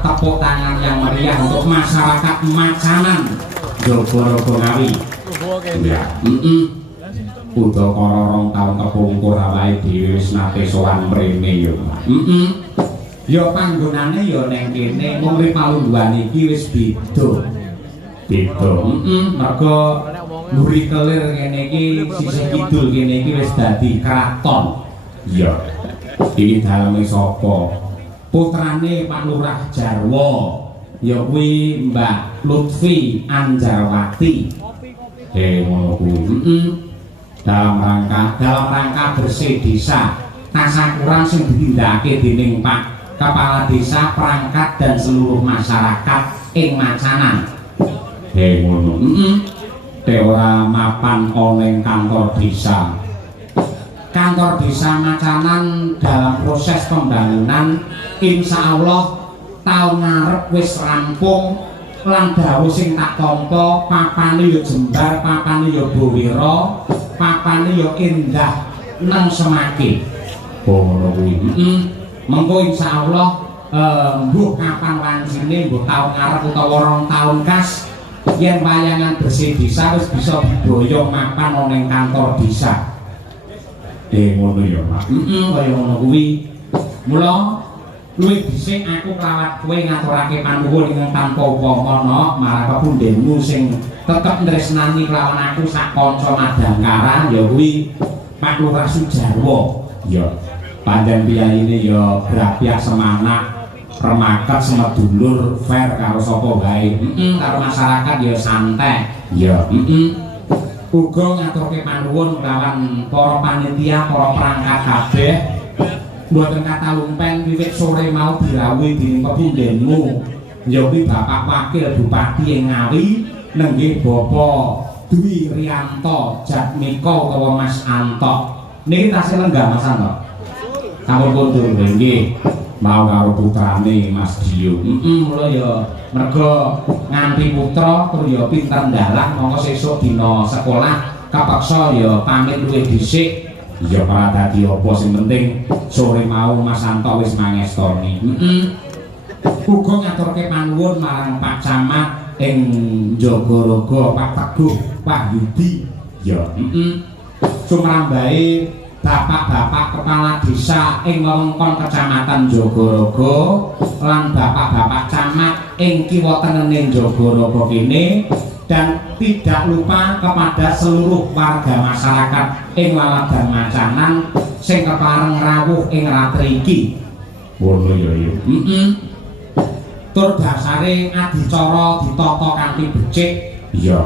tepuk tangan yang meriah untuk masyarakat Macanan Jogorogo Ngawi. Ya, udakara rong taun kepungkur awake dhewe wis nate sowan mrene ya. Ya panggonane ya ning kene mung Ripalungguhan iki wis beda. Beda. Mergo mburi kelir kene iki sisih kidul kene iki wis dadi kraton. Ya. Iki daleme sapa? Putrane Pak Lurah Jarwo. Ya kuwi Mbak Lutfi Anjarwati. Ngono kuwi. Dalam rangka bersih desa tasakuran sing ditindakake dening Pak Kepala Desa, perangkat dan seluruh masyarakat ing Macanan. Ngono. Ora mapan oleh kantor desa. Kantor desa Macanan dalam proses pembangunan insya Allah tahun ngarep wis rampung lan dawuh sing tak tampa papane ya jembar, papane ya bowira, papane ya endah nang semake. Ngono kuwi. Mengko insyaallah mbuh kapan wancine, mbuh taun ngarep utawa rong taun kas yen wayangan bersih desa wis bisa diboyong mapan ana ning kantor desa. Ngono ya, Pak. Kaya ngono kuwi. Mula luwih dhisik aku kelawat kowe ngaturake panuwun ing tanpa upama marang pepundhenmu sing tetep tresnani kelawan aku sak kanca madangkaran ya kuwi Pak Lurah Sujarwo. Ya, panjen piyaine ya grapiak semanak, remaket semedulur, fair karo sapa wae. Karo masyarakat ya santai. Ya, uga ngaturke panuwun kelawan para panitia, para perangkat kabeh. Mboten kata lumpen wiwit sore mau dirawuhi dening pepundhenmu. Ya kuwi Bapak Wakil Bupati ing Ngawi nenggih Bapak Dwi Rianto Jatmiko utawa Mas Anto. Niki tasih lenggah Mas Anto. Sampun kondur nggih. Mau karo putrane Mas Dio. Mula ya mergo nganti putra tur ya pinter ndalang mongko sesuk dina sekolah kapeksa ya pamit luwih dhisik. Ya ora dadi apa sing penting sore mau Mas Anto wis mangestoni. Uga ngaturke panuwun marang Pak Camat ing Jogorogo Pak Teguh Wahyudi. Ya, sumrambahe bapak-bapak kepala desa ing wewengkon Kecamatan Jogorogo lan bapak-bapak camat ing kiwa tengening Jogorogo kene, dan tidak lupa kepada seluruh warga masyarakat ing Laladan Macanan sing kepareng rawuh ing ratri iki. Ngono ya ya. Tur dasare adicara ditata kanthi becik. Ya.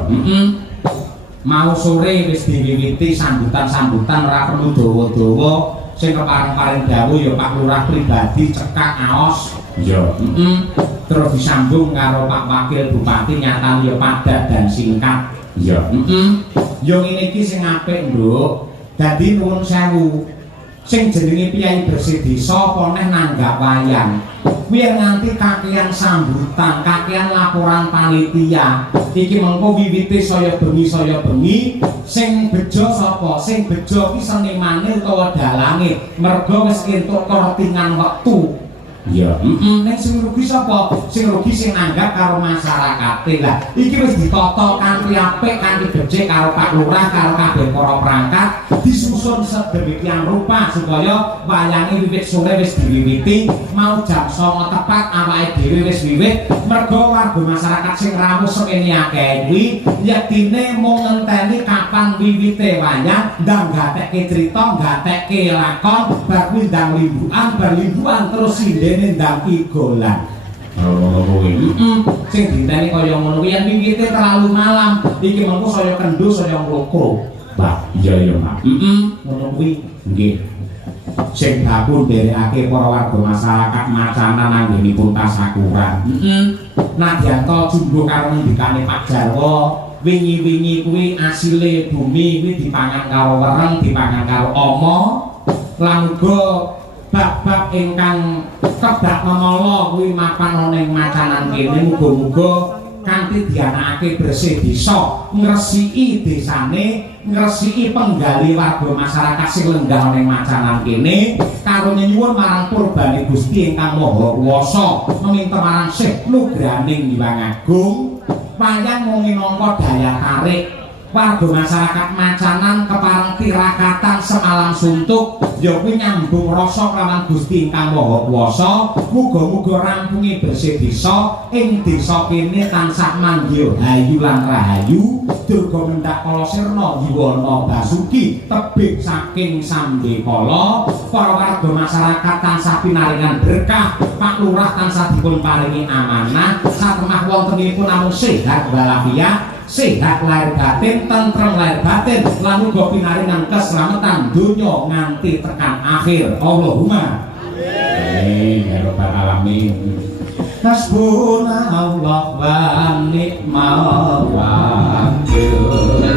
Mau sore wis diwiwiti sambutan-sambutan ora perlu dawa-dawa, sing kepareng-pareng dawuh ya Pak Lurah pribadi cekak aos. Ya. Terus disambung karo Pak Wakil Bupati nyatane ya padat dan singkat. Ya. Yo ngene iki sing apik, Nduk. Dadi nuwun sewu. Sing jenenge Piyai Bersih Desa apa neh nanggap wayang. Kuwi nganti kakean sambutan, kakean laporan panitia. Iki mengko wiwite saya bengi sing bejo sapa? Sing bejo ki senimane utawa dalange. Mergo wis entuk kortingan wektu. Ya, nek sing rugi sapa? Sing rugi sing nanggap karo masyarakate. Lah, iki wis ditata kanthi apik, kanthi becik karo Pak Lurah, karo kabeh para perangkat, disusun sedemikian rupa supaya wayange wiwit sore wis diwiwiti, mau jam 09.00 tepat awake dhewe wis wiwit. Mergo warga masyarakat sing rawuh semene akeh kuwi yektine mung ngenteni kapan wiwite wayang, ndang gatekke crita, gatekke lakon, bar kuwi ndang limbukan terus sindene ndang igolan. Sing diteni kaya ngono kuwi yen wiwite terlalu malam, iki mengko saya kendho saya mlokro. Bah, iya ya, Pak. Ngono kuwi nggih. Sing dapur nderekake para warga masyarakat Macanan anggenipun tasakuran. Nadyanto jumbo karo ngendikane Pak Jarwo, wingi-wingi kuwi asile bumi kuwi dipangan karo wereng, dipangan karo ama. Lan uga bab-bab ingkang kedak memala kuwi mapan ana ing Macanan kene, muga-muga kanthi dianakake bersih desa ngresiki desane ngresiki penggali warga masyarakat sing lenggah ning Macanan kene karo nyuwun marang purbane Gusti ingkang Maha Kuwasa meminta marang Syekh Nugraning Hyang Agung wayang mung minangka daya tarik warga masyarakat Macanan kepareng tirakatan semalam suntuk ya kuwi nyambung rasa kelawan Gusti ingkang Maha Kuwasa muga-muga rampunge bersih desa ing desa kene tansah manggih hayu lan rahayu durga mendak kala sirna Yuwana Basuki tebih saking Sambekala para warga masyarakat tansah pinaringan berkah Pak Lurah tansah dipun paringi amanah satemah wontenipun namung sehat walafiat sehat lahir batin, tentrem lahir batin, lan uga pinaringan keselamatan donya nganti tekan akhir. Allahumma amin ya rabbal alamin. Hasbunallah wa ni'mal wakil.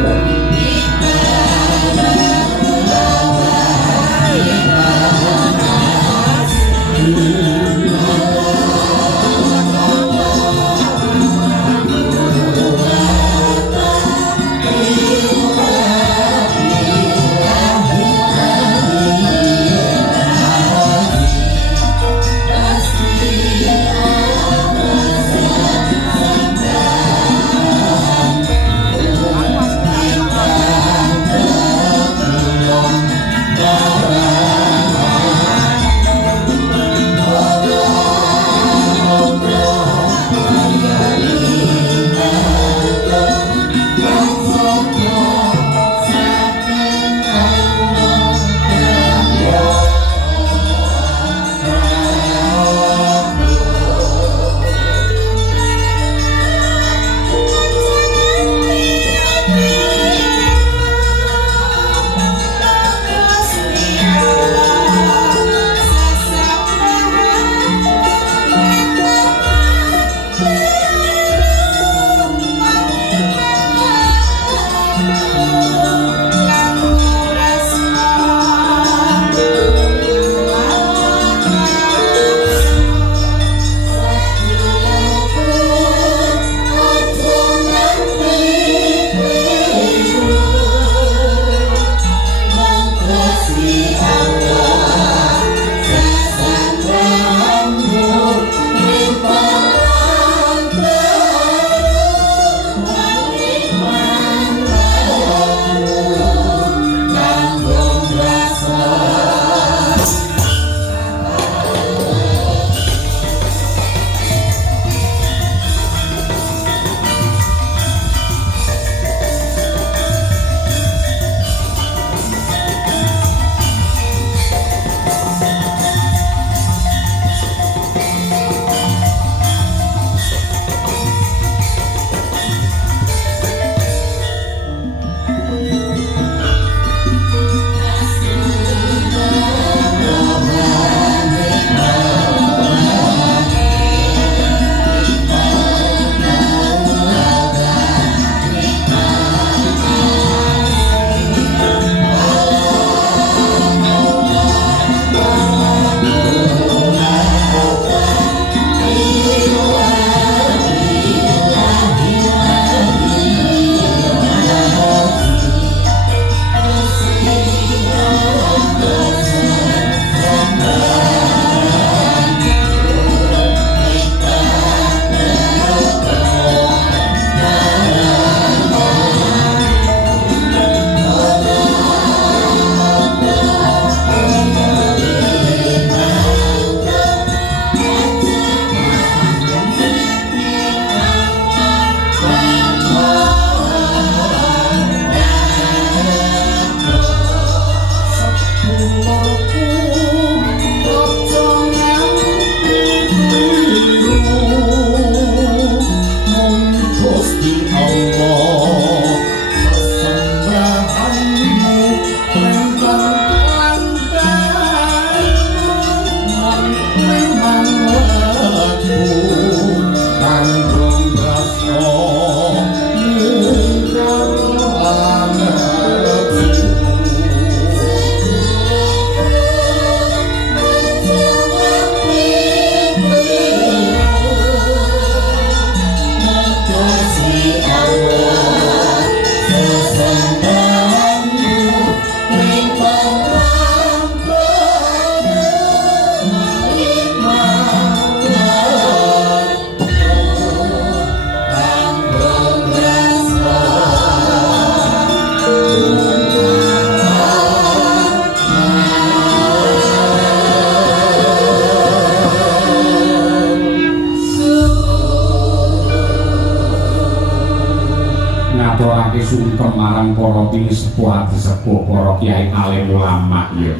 ngaturake sungkem marang para pinisepuh ati sepuh para kiai alim ulama ya.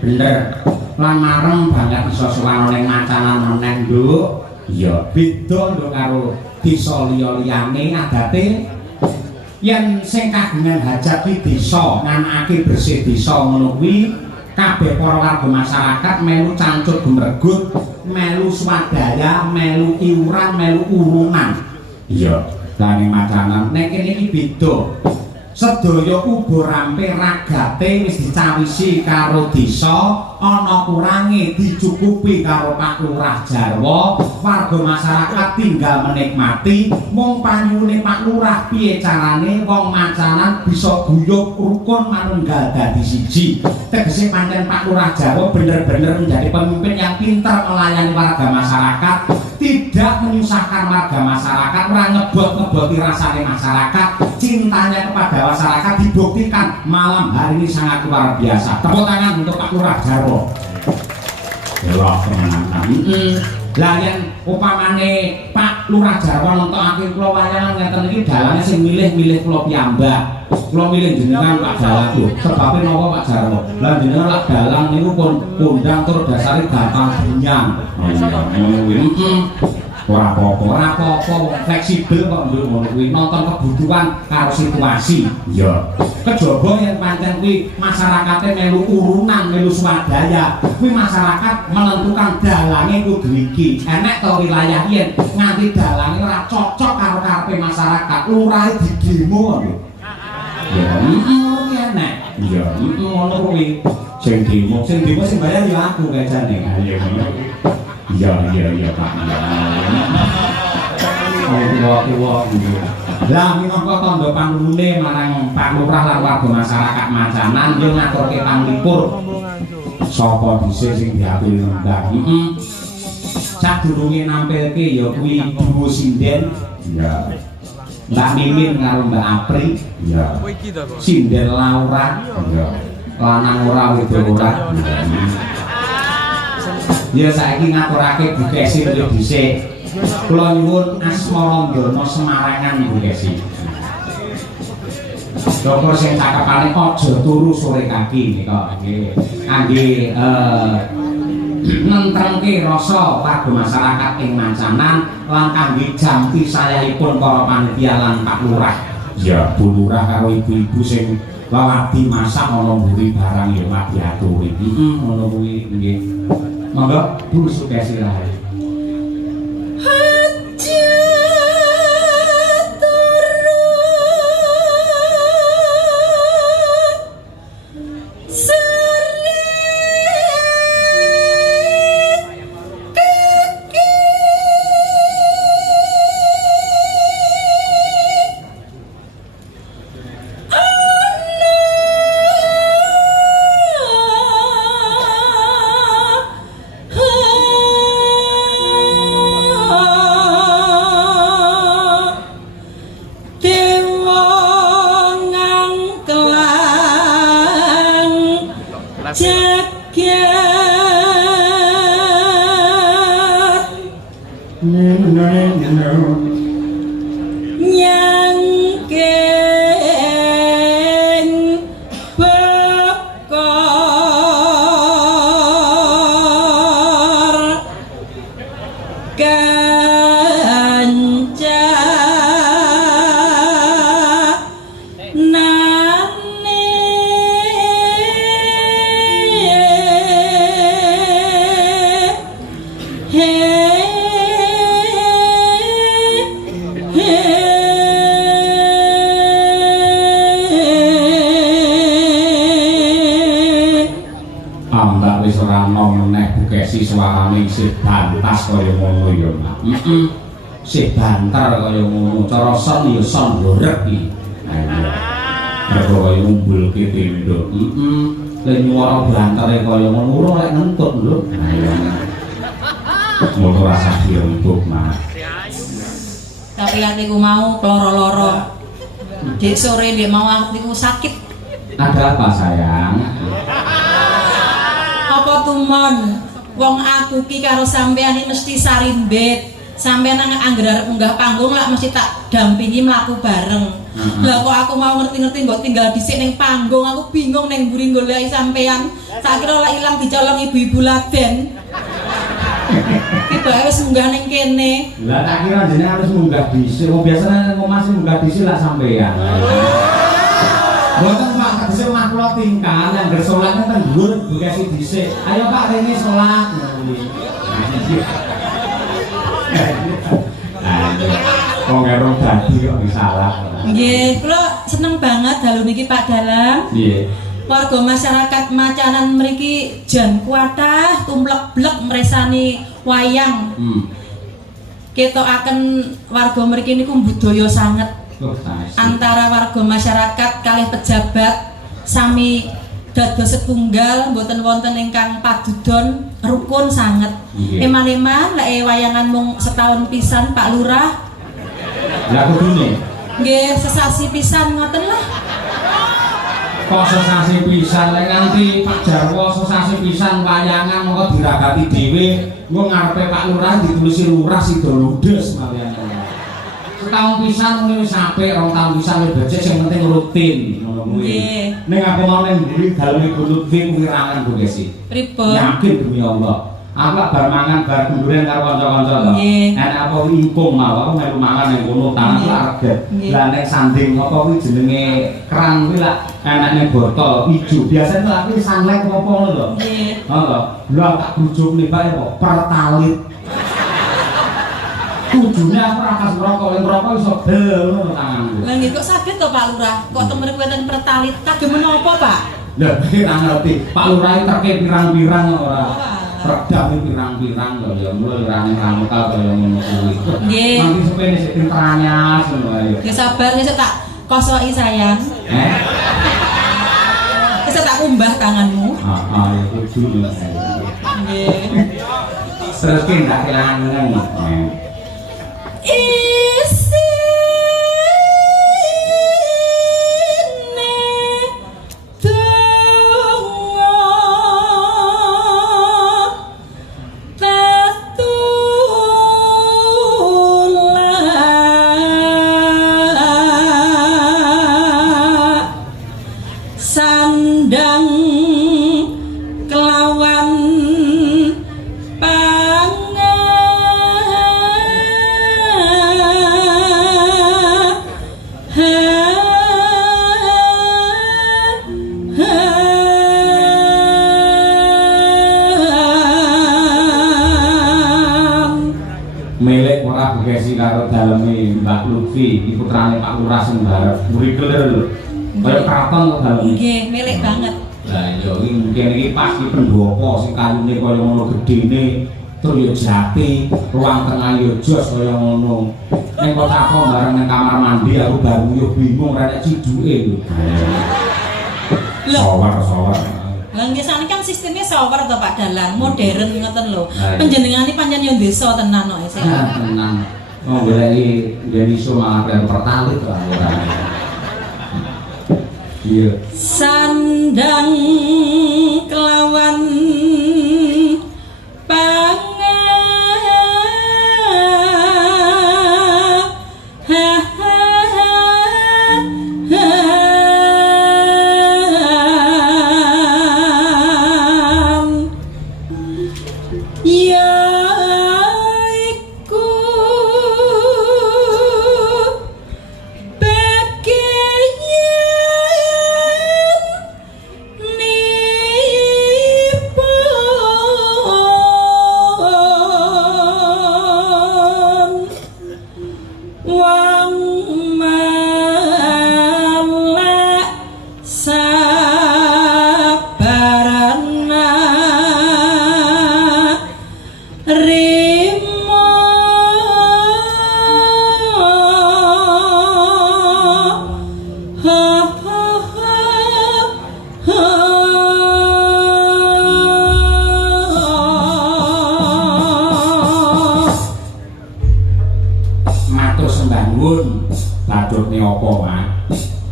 Bener. Lan marem banget iso sowan ning macanan meneh, Nduk. Ya beda nduk karo desa liya-liyane adate yen sing kagungan hajat iki desa nganakake bersih desa ngono kuwi kabeh para warga masyarakat melu cancut gemregut, melu swadaya, melu iuran, melu urunan. Iya, lan macanan nek kene iki beda. Sedaya uga rampe ragate wis dicawisi karo desa, ana kurange dicukupi karo Pak Lurah Jarwo, warga masyarakat tinggal menikmati, mung panyune Pak Lurah piye carane wong macanan bisa guyub rukun manunggal dadi siji. Tegese pancen Pak Lurah Jarwo bener-bener menjadi pemimpin yang pintar melayani warga masyarakat, tidak menyusahkan warga masyarakat, ora ngebot-ngeboti rasane masyarakat, cintanya kepada masyarakat dibuktikan malam hari ini sangat luar biasa. Tepuk tangan untuk Pak Lurah Jarwo. Ya teman-teman. Lah yen upamane Pak Lurah Jarwo nentokake kula wayangan ngeten iki dalane sing milih-milih kula piyambak. Kula milih jenengan Pak Dalang lho. Sebabe napa Pak Jarwo? Lah jenengan lak dalang niku pun kondang tur dasare gampang bunyang. Ngono kuwi. Ora apa-apa, fleksibel kok nduk ngono kuwi, nonton kebutuhan karo situasi. Iya. Kejaba yen pancen kuwi masyarakate melu urunan, melu swadaya, kuwi masyarakat menentukan dalange kudu iki. Enek to wilayah yen nganti dalange ora cocok karo karepe masyarakat, lurahe didemo lho. Ya, enek. Iya, ngono kuwi. Sing demo sing bayar ya aku kajane. Iya ngono. Iya Pak. Lah minangka tandha panulune marang Pak Lurah lan warga masyarakat Macanan yo ngaturke panglipur sapa dhisik sing diaturi nembang. Sadurunge nampilke ya kuwi duo sinden. Ya. Mbak Mimin karo Mbak Apri. Ya. Sinden Laura. Ya. Lanang ora wedok ora. Ya saiki ngaturake Bu Kesi yo dhisik. Kula nyuwun asmara ndono Semarangan Bu Kesi. Dokter sing cakepane aja turu sore kaki nika nggih. Kangge nentremke rasa warga masyarakat ing Macanan lan kangge jam pisahipun para panitia lan Pak Lurah. Ya Bu Lurah karo ibu-ibu sing lawadi masak ana mburi barang ya mak diaturi. Ngono kuwi nggih. Monggo Bu Sukesi rahayu. Sih banter kaya ngono, cara son ya son gorek iki. Mergo kaya ngumbulke tinduk. Lek nyuwara bantere kaya ngono ora lek ngentut lho. Ngono rasa dirembuk mah. Tapi atiku mau loro-loro. Dek sore ndek mau atiku sakit. Ada apa sayang? Apa tumon? Wong aku ki karo sampeyan mesti sarimbet. sampean nang angger unggah panggung lah mesti tak dampingi mlaku bareng. Lah kok aku mau ngerti-ngerti mbok tinggal dhisik ning panggung, aku bingung ning mburi goleki sampean. Tak kira lek ilang dicolong ibu-ibu Laden. Kita harus munggah ning kene. Lah tak kira jenenge harus munggah dhisik. Wong biasane nek omah sing munggah dhisik lah sampean. Mboten Pak, tegese omah kula tingkah nang ngger salat teng dhuwur bekasi dhisik. Ayo Pak rene salat ngono kuwi. Wong karo dadi kok disalah. Nggih, kula seneng banget dalu niki Pak Dalang. Nggih. Warga masyarakat Macanan mriki jan kuatah tumplek-blek mresani wayang. Ketokaken warga mriki niku budaya sanget. Antara warga masyarakat kalih pejabat sami dados setunggal, mboten wonten ingkang padudon, rukun sanget. Eman-eman lek wayangan mung setahun pisan Pak Lurah. Lah kudune. Nggih, sesasi pisan ngoten lah. Kok sesasi pisan lek nganti Pak Jarwo sesasi pisan wayangan mongko diragati dhewe, engko ngarepe Pak Lurah ditulisi lurah sida ludes malian. Setahun pisan ngene wis apik, 2 tahun pisan wis becik sing penting rutin ngono kuwi. Nggih. Ning aku mau ning mburi daleme kudu wirangan Bu Desi. Pripun? Yakin demi Allah. Aku bar mangan bar gumbren karo kanca-kanca to. Nggih. Enak apa ingkung mau aku melu mangan ning kono tanah keluarga. Lah nek sanding apa kuwi jenenge kerang kuwi lak enak ning botol ijo. Biasane tuh aku sunlight apa ngono to. Nggih. Heeh. Lah tak grujuk nih bae kok pertalit. Kudune aku ora pas ngrokok, yen ngrokok iso bel ngono tanganku. Lah nggih kok saged to Pak Lurah? Kok temen kuweten pertalit kagem menapa, Pak? Lah ora ngerti. Pak Lurah terke pirang-pirang ora. Oh, Redam pirang-pirang lho ya mulai rane rangkal kaya ngono kuwi. Nggih. Nanti sepene sik pinteranyas ngono ae. Nggih sabar nggih tak kosoki sayang. Wis tak kumbah tanganmu. Heeh, ya kudu. Nggih. Terus ki ndak kelangan ngono. Karo daleme Mbak Lutfi, iki putrane Pak Lurah Sembarep, mburi kelir lho. Kaya kraton kok daleme. Nggih, milik banget. Lah iya iki mungkin iki pas iki pendopo sing kayune kaya ngono gedene, tur ya jati, ruang tengah ya jos kaya ngono. Ning kok apa bareng nang kamar mandi aku baru yo bingung rek ciduke lho. Sawar. Lah nggih sakniki kan sistemnya shower to Pak Dalang, modern ngoten lho. Panjenengane pancen yo desa tenan kok isih. Tenan. Oh, goleki jadi malah pertalit lah ora. Iya. Sandang kelawan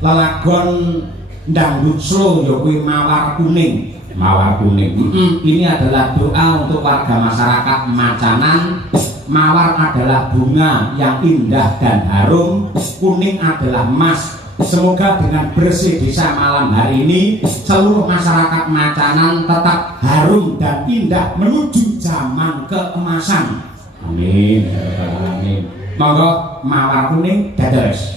lelagon dangdut slow ya kuwi mawar kuning. Ini adalah doa untuk warga masyarakat Macanan mawar adalah bunga yang indah dan harum, kuning adalah emas. Semoga dengan bersih desa malam hari ini seluruh masyarakat Macanan tetap harum dan indah menuju zaman keemasan. Amin. Amin. Monggo mawar kuning dados.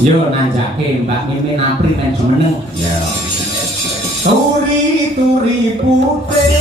Yo nanjake Mbak Mimin Apri men semeneng. Ya. Turi-turi putih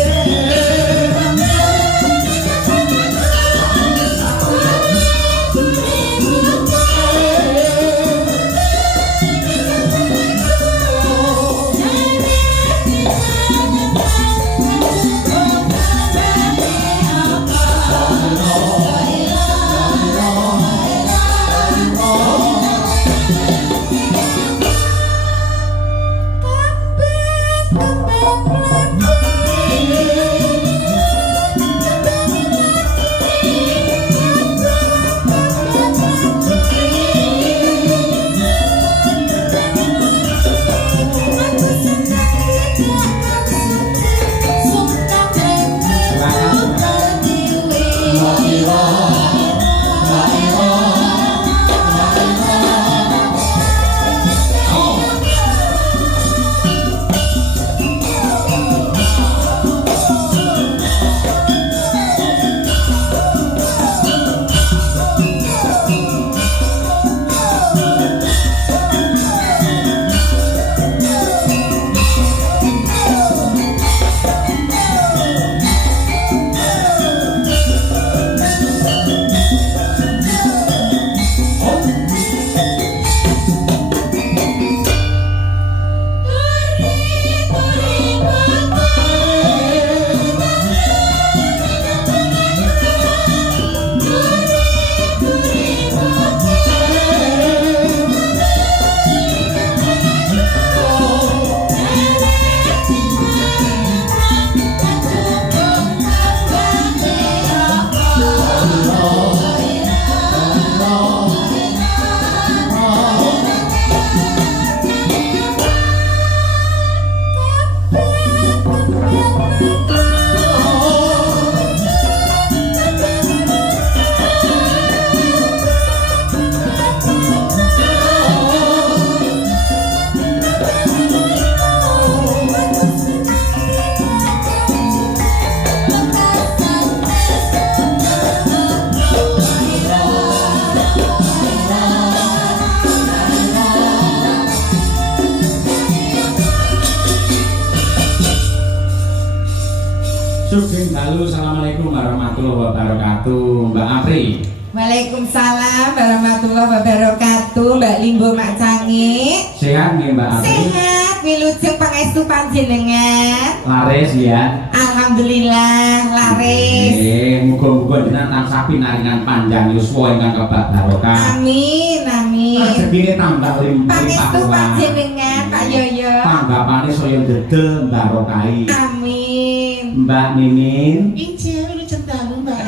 Sugeng dalu. Assalamualaikum warahmatullahi wabarakatuh. Mbak Apri. Waalaikumsalam warahmatullahi wabarakatuh. Mbak Limbo Mak Cangi. Sehat nggih Mbak Apri? Sehat, wilujeng pangestu panjenengan. Laris ya. Alhamdulillah laris. Muga-muga jenengan tansah pinaringan panjang yuswa ingkang kebat barokah. Amin amin. Rezekine tambah limpah Pangestu ruah. panjenengan Pak Yoyo. Tanggapane saya dedel barokahi. Amin. Mbak Mimin. Injil wilujeng dalu Mbak.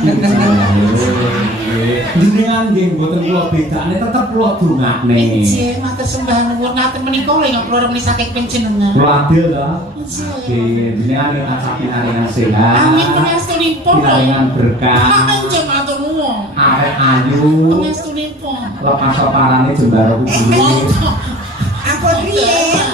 Jenengan nggih mboten kula bedane tetep kula dongakne. Injil matur sembah nuwun ngaten menika lho ing kula menika saking panjenengan. Kula adil to. Injil. Nggih, jenengan ingkang sapinaringan sehat. Amin pangestunipun lho. Pinaringan berkah. Panjenengan matur nuwun. Arek ayu. Pangestunipun. Lepas parane jembara kubur. Aku riyen.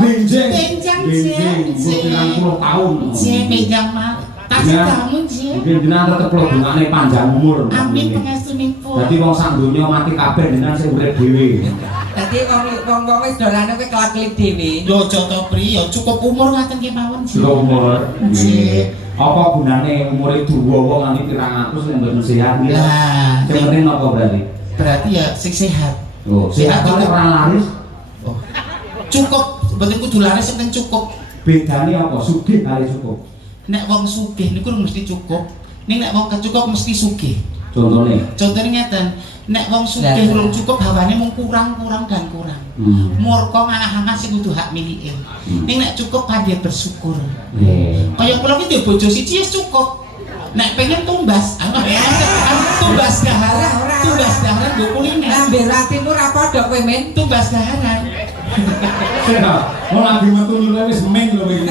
Benjing. Benjang, Benjing. Jeng. Pirang puluh tahun. Injil benjang Mak. Tasih kamu Injil. Mungkin jenengan tetep kula dongakne panjang umur. Amin pangestunipun. Dadi wong sak donya mati kabeh jenengan sing urip dhewe. Dadi wong wis dolane kowe kelak-kelip dhewe. Yo aja to Pri, yo cukup umur ngaten kemawon Jil. Sudah umur. Nggih. Apa gunane umure dawa wong nganti 200 nek mboten sehat nggih. Lah, Sing penting napa berarti? berarti ya sing sehat. Oh, sehat kok ora laris. Oh. Cukup, mboten kudu laris sing penting cukup. Bedane apa? Sugih kali cukup. Nek wong sugih niku mesti cukup. Ning nek wong kecukup mesti sugih. Contone. Contohnya ngeten, nek wong sugih belum cukup hawane mung kurang dan kurang. Murka ngangah-angah sing kudu hak milike. Ning nek cukup pandhe bersyukur. Nggih. Kaya kula ki duwe bojo siji wis cukup. Nek pengen tumbas, tumbas daharan nggo kuliner. Lambe ratimu ra padha kowe men. Tumbas daharan. Sehat. Mau lagi metu nyule wis ming lho iki.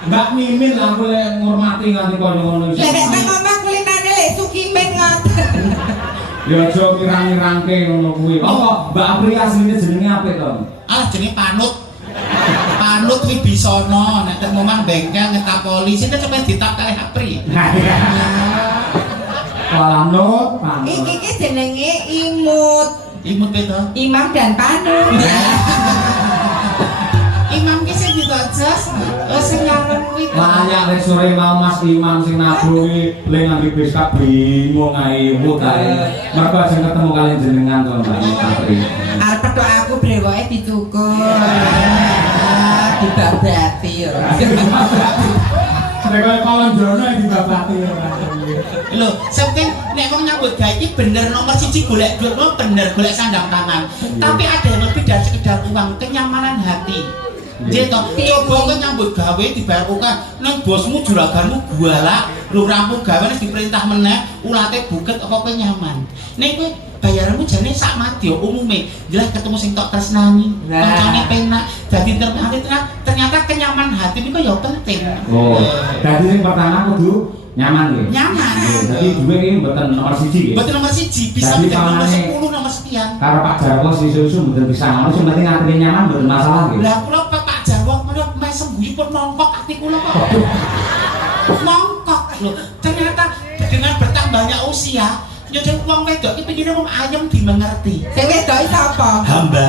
Mbak Mimin lah aku lek ngurmati nganti koyo ngono iki. Lah nek nang omah kulinane lek suki men ngoten. Ya aja kirang-kirangke ngono kuwi. Apa Mbak Apri asline jenenge apik to? Alah jenenge Panut. Panut Wibisono, nek teng omah bengkel ngetap polisi nek sampe ditap kalih Apri. Panut. Iki jenenge imut. Imut itu. Imam dan Panut. Imam ki sing ditojos, sing nyawen kuwi. Layak rek sore mau Mas Imam sing nabuhi le ngangge beskap bingung ae imut ae. Mergo sing ketemu kalian jenengan to Mbak Apri. Arep petok aku brewoke dicukur. Dibabati ya. Nek koyo kolon jono dibabati. Lho, sampeyan nek wong nyambut gawe iki bener nomor 1 golek duit, bener golek sandang tangan. Tapi ada yang lebih dari sekedar uang, kenyamanan hati. Nggih to, coba kowe nyambut gawe dibayar akeh, nang bosmu juraganmu gualak, lu rampung gawe wis diperintah meneh, ulate buket apa kowe nyaman. Nek kowe bayaranmu jane sak madya umume, jelas ketemu sing tok tresnani, kancane penak, dadi ternyata kenyaman hati niku ya penting. Oh, dadi sing pertama kudu nyaman nggih. Nyaman. Dadi duwe iki mboten nomor 1 nggih. Mboten nomor 1, bisa menjadi nomor 10, nomor sekian. Karo Pak Jarwo susu mboten bisa ngono, sing penting atine nyaman mboten masalah nggih. Lah kula Pak Jarwo menurut mes sembunyi pun nongkok ati kula kok. Nongkok lho. Ternyata dengan bertambahnya usia, nyusun wong wedok iki pengine wong ayem dimengerti. Sing wedok sapa? Hamba.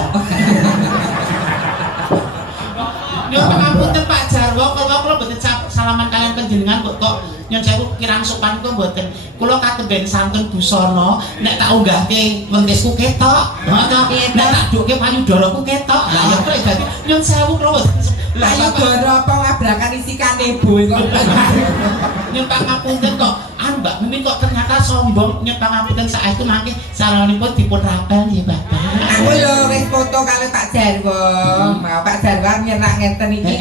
Nyuwun pangapunten Pak Jarwo, kula mboten salaman kalian panjenengan kok nyon sewu kirang sopan kok mboten. Kula katemben santun busana, nek tak unggahke wentisku ketok. Heeh. Nek tak dukke payudaraku ketok. Lah ya kok dadi nyon sewu kula mboten. Payudara apa ngabrakan isi kanebo kok. Nyon pangapunten kok Mbak Mimin kok ternyata sombong. Nyon pangapunten saestu mangke salanipun dipun rapel nggih Bapak. Aku lho wis foto karo Pak Jarwo. Pak Jarwo nyerak ngeten iki.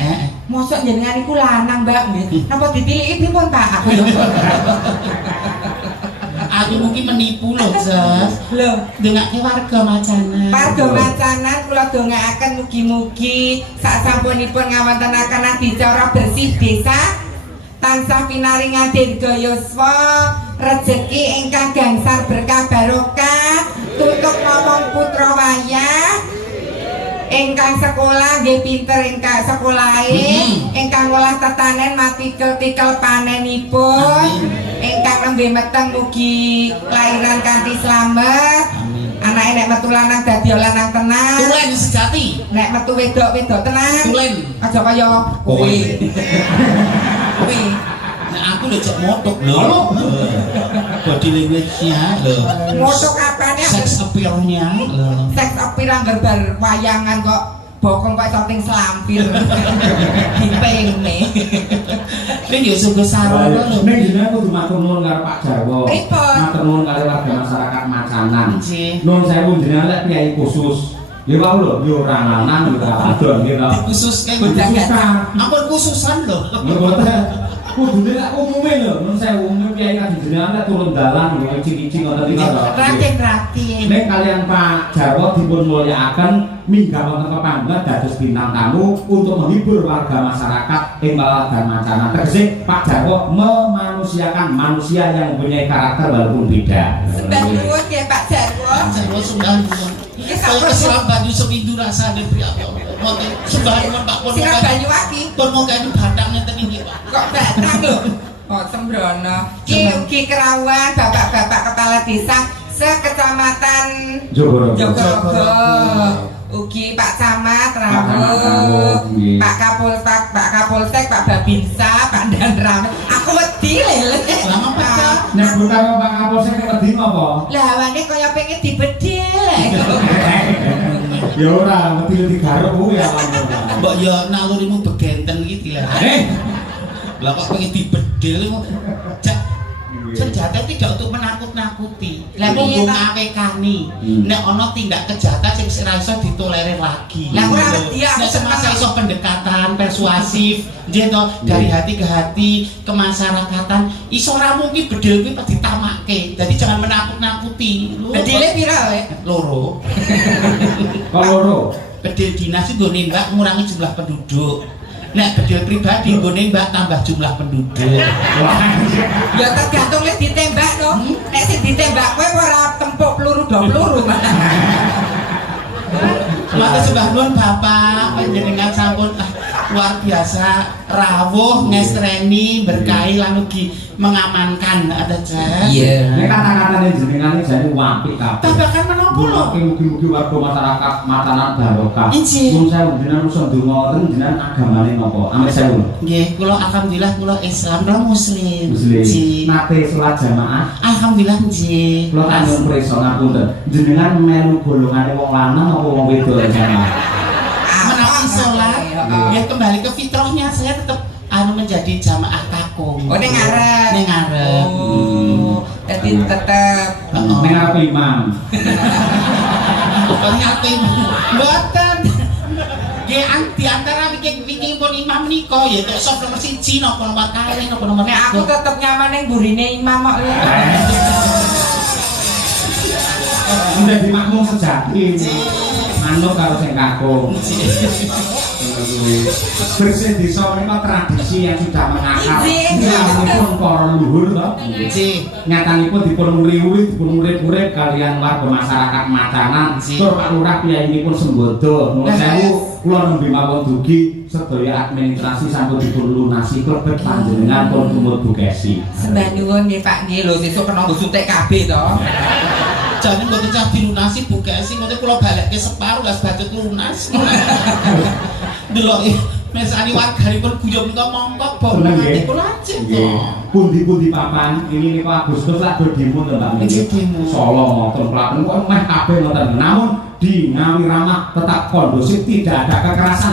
Mosok jenengan iku lanang, Mbak nggih. Napa ditiliki pripun, Pak? Aku mungkin menipu lho, Jas. Lho, Dongake warga Macanan. warga Macanan kula dongaaken mugi-mugi sasampunipun ngawontenaken adicara bersih desa tansah pinaringan dirgaya yuswa, rejeki ingkang gangsar berkah barokah, tutuk ngomong putra wayah, ingkang sekolah nggih pinter ingkang sekolahe, ingkang ngolah tetanen matikel-tikel panenipun, ingkang nembe meteng mugi lairan kanthi slamet. Anake nek metu lanang dadi lanang tenan. Tulen sejati. Nek metu wedok tenan. Tulen. Aja kaya kowe. Kowe. Nah aku lho cek motok lho. Body language-nya lho. Motok apane? Sex appeal-nya lho. Seks appeal anggar bar wayangan kok bokong kok saking selampir. Dipene. Ning yo sungguh sarana lho. Ning jenengan kudu matur nuwun karo Pak Jarwo. Pripun? Matur nuwun karo warga masyarakat Macanan. Nggih. Nuwun sewu jenengan lek kiai khusus. Ya wau lho, yo ora lanang yo ora wadon gitu. Dikhususkan ampun khususan lho. Mboten. Kudune lek umume lho, nuwun sewu umume kiai kadang jenengan lek turun dalan yo icing-icing ngoten iki lho. Ratin-ratin. Nek kalian Pak Jarwo dipun mulyakaken minggah wonten pepanggilan dados bintang tamu untuk menghibur warga masyarakat ing Baladgan Macanan. Tegese Pak Jarwo memanusiakan manusia yang mempunyai karakter walaupun beda. Sembah nuwun ya Pak Jarwo. Jarwo sembah nuwun. Kaya keselam banyu sepindu rasane priyo. Moten sembah nuwun Pak pun. Sira banyu aki. Pun monggo anu batang ngeten iki Pak. Kok batang lho? Oh sembrono. Ki ugi kerawan bapak-bapak kepala desa sekecamatan Jogorogo. Ugi Pak Camat rawuh, Pak Kapolsek, Pak Babinsa, Pak Danram. Aku wedi lele. Lama Pak. Nek bukan Pak Kapolsek wedi apa? Lah awane kaya pengen dibedil. Ya ora, mesti digaruk kuwi ya. Mbok ya nalurimu begenten iki lho. Lah kok pengen dibedil senjata tidak untuk menakut-nakuti. Lah piye ta? ngawekani. Nek ana tindak kejahatan sing ora iso ditolerir lagi. Lah ora wedi aku semasa iso pendekatan persuasif, nggih to, dari hati ke hati, kemasyarakatan, iso ora mungkin bedil kuwi ditamake. Jadi jangan menakut-nakuti. Bedile pira wae? Loro. Kok loro? Bedil dinas itu nggone Mbak ngurangi jumlah penduduk. Nek bedil pribadi nggone Mbak tambah jumlah penduduk. Ya tergantung lek ditembak no. Nek sing ditembak kowe ora tempuk peluru do peluru. Matur sembah nuwun Bapak panjenengan sampun luar biasa rawuh ngestreni berkahi lan ugi mengamankan ada Jas. Iya. Nek kata-katane jenengan iki jane apik kabeh. Babakan menapa lho? Mugi-mugi warga masyarakat Macanan barokah. Injih. Nuwun sewu jenengan nusa ndonga wonten jenengan agamane napa? Amit sewu. Nggih, kula alhamdulillah kula Islam, kula muslim. Muslim. Nate salat jamaah. Alhamdulillah nggih. Kula tanjung prisa ngapunten. Jenengan melu golongane wong lanang apa wong wedok jamaah? Menawi salat, ya kembali ke fitrahnya saya tetap menjadi jamaah takung. Oh ning ngarep. Ning ngarep. Oh, dadi tetep Ning arep imam. Pokoknya aku mboten. Nggih di antara wiki pun imam menika ya kok sop nomor 1 napa nomor kalih napa nomor nek aku tetep nyaman ning burine imam kok lho. Menjadi makmum sejati. Manut karo sing kakung. Bersih desa menika tradisi yang sudah mengakar. Nyatipun para leluhur to. Nggih. Nyatanipun dipun uriwi, dipun urip-urip kalian warga masyarakat Macanan. Tur Pak Lurah piyayinipun sembodo. Nuwun sewu kula nembe mawon dugi sedaya administrasi sampun dipun lunasi klebet panjenengan pun tumut bugesi. Sembah nyuwun nggih Pak nggih lho sesuk kena nggo suntik kabeh to. Jane mboten cah dilunasi bugesi mboten kula balekke separo las badut lunas. Delok mesani warganipun guyon menika mongkok bom nanti kula ajeng to. Pundi-pundi papan ini niku Agustus lak demo to Mbak. Demo. Solo ngoten Klaten kok meh kabeh ngoten. Namun di Ngawi Ramah tetap kondusif, tidak ada kekerasan.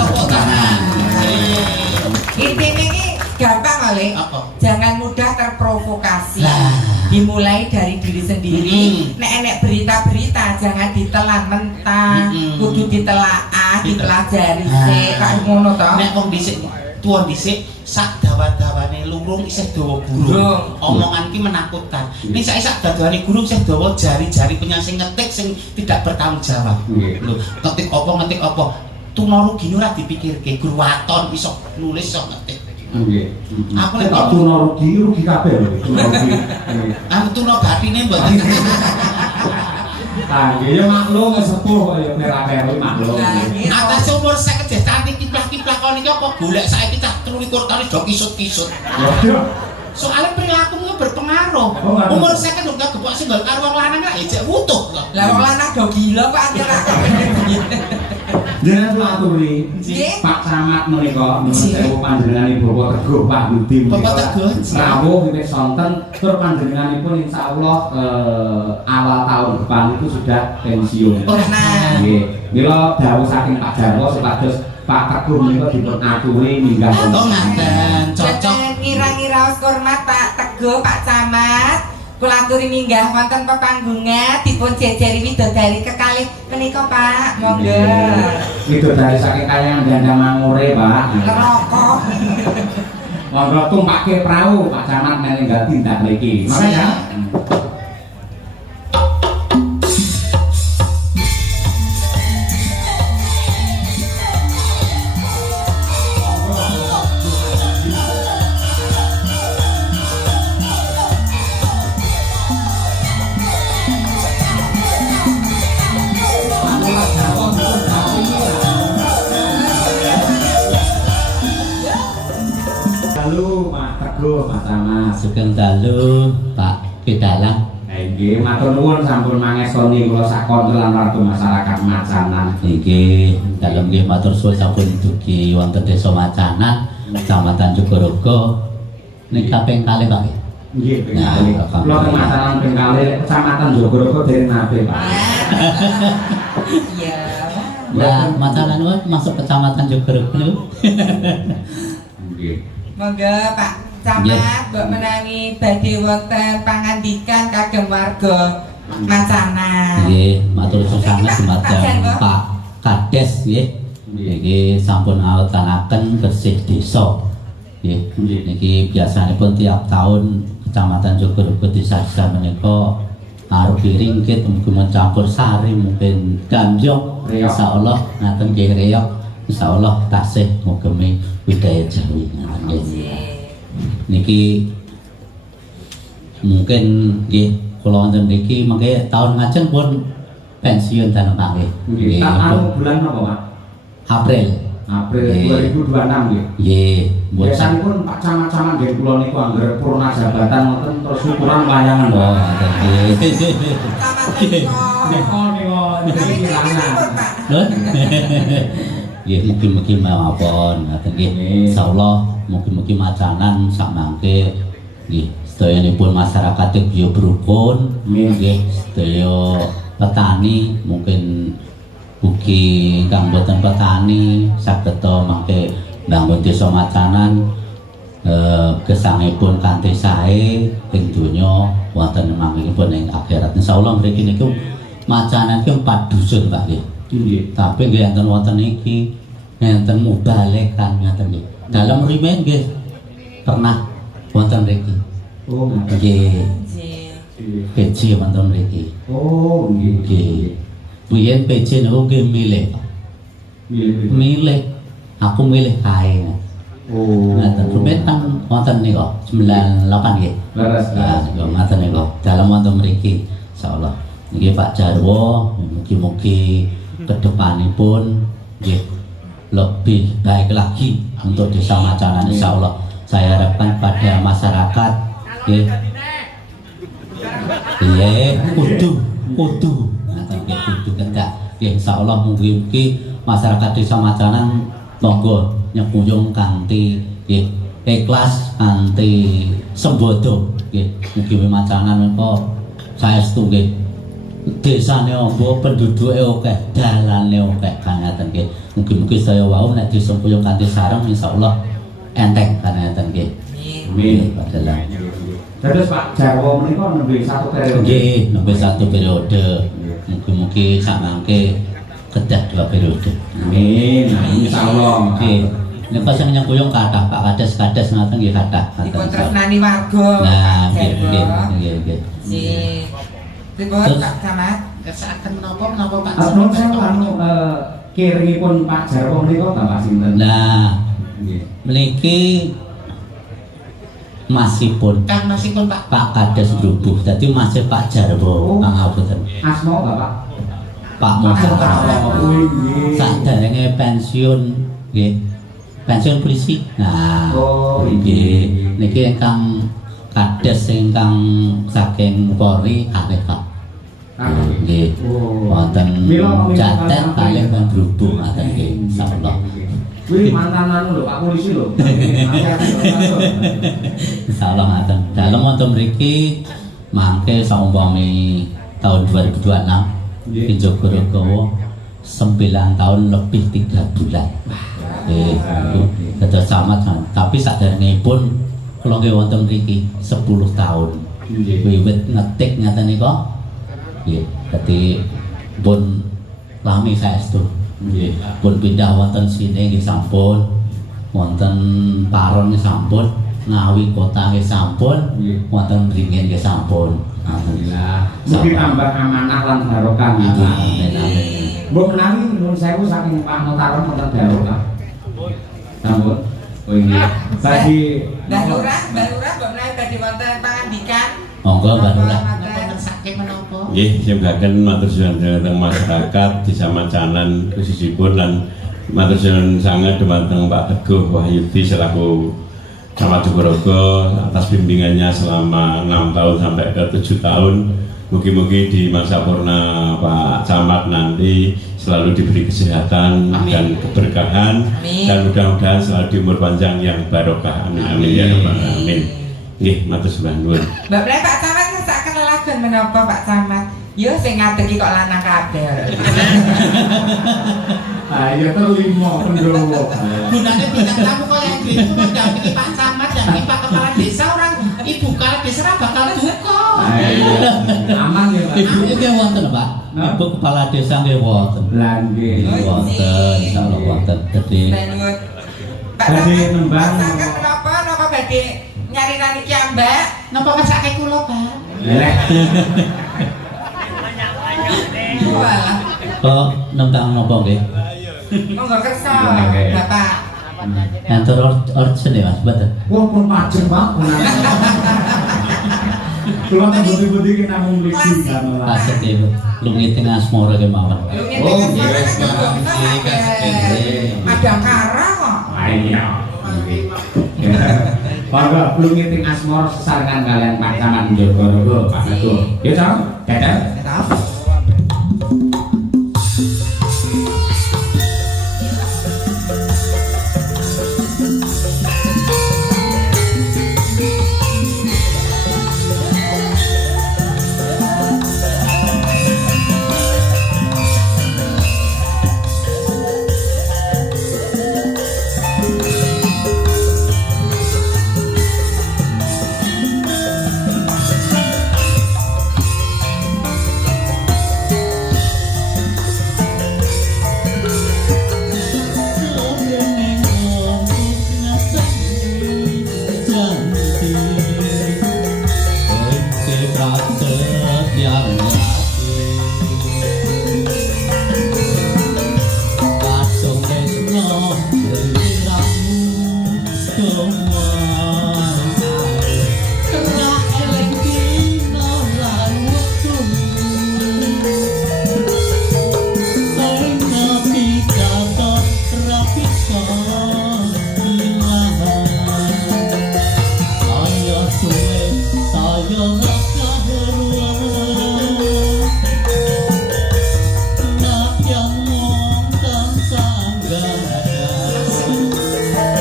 Intine iki gampang kali. Apa? Jangan mudah terprovokasi. Lah. Dimulai dari diri sendiri. Nek enek berita-berita jangan ditelan mentah, kudu ditelaah, dipelajari sik kaya ngono to. Nek wong dhisik tuwa dhisik sak dawa-dawane lurung isih dawa burung. Omongan ki menakutkan. Ning saiki sak dawane guru isih dawa jari-jari punya sing ngetik sing tidak bertanggung jawab. Lho, ngetik apa? Tuna rugi ora dipikirke, guru waton iso nulis iso ngetik. Nggih. Aku nek tuna rugi kabeh lho, tuna rugi. Anu tuna bathine mboten. Ah, nggih ya maklum sepuh kok ya merah-merah maklum. Atas umur 50 jek cantik kiplah-kiplah kon iki apa golek saiki cah 23 tahun do kisut-kisut. Waduh. Soalnya perilakumu berpengaruh. Umur 50 udah gebok singgol karo wong lanang ra jek wutuh kok. Lah wong lanang do gila kok anjir. Jenengan kula aturi Nggih. Pak Camat menika nuwun sewu panjenenganipun Bapak Teguh Pak Budi. Bapak Teguh. rawuh wiwit sonten tur panjenenganipun insyaallah awal tahun depan itu sudah pensiun. Nah. Nggih. Mila dawuh saking Pak Jarwo supados Pak Teguh menika dipun aturi minggah. Oh ngaten, cocok. Ngira-ngira hormat Pak Teguh, Pak Camat. Kula aturi minggah wonten pepanggungan dipun jejeri widodari kekalih menika Pak. Monggo. Widodari saking kalian Ganda Mangure, Pak. Neraka. Monggo tumpake prau Pak Camat meninggal tindak mriki. Monggo ya. Halo Pak Teguh, Pak Camat. Sugeng dalu Pak Pidalang. Nggih, matur nuwun sampun mangestoni kula sakonten lan warga masyarakat Macanan. Niki dalem nggih matur suwun sampun dugi wonten Desa Macanan, Kecamatan Jogorogo. Niki kaping kalih Pak. Nggih, Nah, kula teng Macanan ping kalih Kecamatan Jogorogo dereng nate, Pak. Iya. Lah Macanan wae masuk Kecamatan Jogorogo niku. Nggih. Monggo Pak Camat, mbok menawi badhe wonten pangandikan kagem warga Macanan. Nggih, matur suwun sanget dumateng Pak Kades nggih. Niki sampun awetanaken bersih desa. Nggih, niki biasanipun tiap tahun Kecamatan Jogorogo desa-desa menika arupi ringkit mungkin mencampur sari mungkin gamjong. Insyaallah ngaten nggih reyok. Insyaallah tasih mugemi budaya Jawi. Niki mungkin nggih kula wonten mriki mengke taun ngajeng pun pensiun dalem Pak nggih. Nggih, anu bulan napa, Pak? April. April Nggih. 2026 nggih. Nggih, mboten Biasanipun Pak Camat-camat nggih kula niku anggere purna jabatan wonten terus syukuran wayangan. oh ngaten nggih. Camat menika. Oh niku Kami niki pripun, lanang. Pak? Lho. Nggih mugi-mugi mawon ngaten nggih. Nggih. Insyaallah mugi-mugi Macanan sak mangke nggih sedayanipun masyarakat yo berukun nggih sedaya petani mungkin ugi kang boten petani saged mangke bangun desa Macanan gesangipun kanthi sae ing donya wonten mangkipun ing akhirat. Insyaallah mriki niku Macanan ki 4 dusun Pak nggih. Nggih. Tapi nggih enten wonten iki enten mubalekan ngaten nggih. Dalam rimen nggih pernah wonten mriki. Oh, Nggih, Nggih. PJ wonten mriki. oh nggih. Nggih. Biyen PJ niku nggih milih. Nggih. Milih. Aku milih kae. Oh. Ngaten rimen kan wonten niku 98 nggih. Leres. Nah, niku ngaten niku. Dalam wonten mriki insyaallah. Niki Pak Jarwo mugi-mugi kedepanipun nggih lebih baik lagi untuk Desa Macanan insyaallah. Saya harapkan pada masyarakat nggih. Iya, kudu ngaten nggih kudu kendak. Nggih insyaallah mugi-mugi masyarakat Desa Macanan monggo nyekuyung kanthi nggih ikhlas kanthi sembodo nggih. Mugi Macanan menika saestu nggih. Desane ombo penduduke akeh, dalane akeh kan ngaten nggih. Mugi-mugi saya wau nek disempuyung kanthi sareng insyaallah enteng kan ngaten nggih. Amin. Padahal Terus Pak Jarwo menika nembe satu periode. nggih nembe 1 periode. Mugi-mugi sak mangke kedah 2 periode. Amin. Insyaallah. Nggih. Nek sing nyekuyung kathah Pak Kades ngaten nggih kathah. Dipun tresnani warga. Nah, Pak nggih Jarwo. nggih. Nggih. Pripun Terus- Pak Camat? Kersakaken menapa Pak Asal saya anu kirimipun Pak Jarwo menika Bapak sinten? Nah, Nggih. mriki masipun Kang nasipun Pak. Pak Kades Brubuh, dadi masih Pak Jarwo pangapunten. Asma Bapak? Pak Motor Kuwi nggih. saderenge pensiun nggih. Pensiun polisi. Nah, Oh, nggih. Niki ingkang Kades ingkang saking Polri kalih Pak. Nggih. Wonten Jaten kalih Bandrubung ngaten nggih insyaallah. Kuwi mantan anu lho Pak Polisi lho. Insyaallah ngaten. Dalem wonten mriki mangke saumpami tahun 2026 di Jogorogowo 9 tahun lebih 3 bulan. Dados camat tapi saderengipun kula nggih wonten mriki 10 tahun. Wiwit ngetik ngaten nika. Nggih, dadi pun lami saestu. Nggih, pun pindah wonten sini nggih sampun. Wonten Paron nggih sampun, Ngawi kota nggih sampun, wonten Bringin nggih sampun. Alhamdulillah. Mugi tambah amanah lan barokah. Amin amin. Mbok menawi nuwun sewu saking Pak Notaron wonten barokah. Sampun. Oh nggih. Tadi Mbak Lurah mbok menawi badhe wonten pangandikan. Monggo Mbak Lurah. Sakit menapa? Nggih, sembahken matur suwun dhateng masyarakat Desa Macanan khususipun lan matur suwun sanget dumateng Pak Teguh Wahyudi selaku Camat Jogorogo atas bimbingannya selama 6 tahun sampai ke 7 tahun. Mugi-mugi di masa purna Pak Camat nanti selalu diberi kesehatan dan keberkahan. Dan mudah-mudahan selalu di umur panjang yang barokah. Amin amin ya rabbal alamin. Nggih, matur suwun. Mbak Bre Pak Camat ngesaken lelagon menapa Pak Camat? Yo sing ngadegi kok lanang kabeh. ayo terlimo pendowo. Gunane bintang tamu kaya gitu mendampingi Pak Camat dan Pak Kepala Desa orang Ibu Kepala Desa ora bakal duka. Aman ya Pak. Ibu nggih wonten Pak. Ibu kepala desa nggih wonten. Lah nggih. Wonten, insyaallah wonten. Dadi Pak Badhe Camat nembang masakan menapa badhe nyari nani ki Mbak? Napa masake kula, Pak? Lek. Walah, kok nembang napa nggih? monggo kersa Bapak. Enter urgent ya Mas, betul. Wah pun pajeng Pak. Kula kan budi-budi ki namung mriki kan. Kaset ya, lungi tengah asmara kemawon. Oh, yes, Ada kara kok. Iya. Monggo belum ngiting asmara sesarengan kalian Pak Camat Jogorogo Pak Teguh. Yo, Cang. Dadah.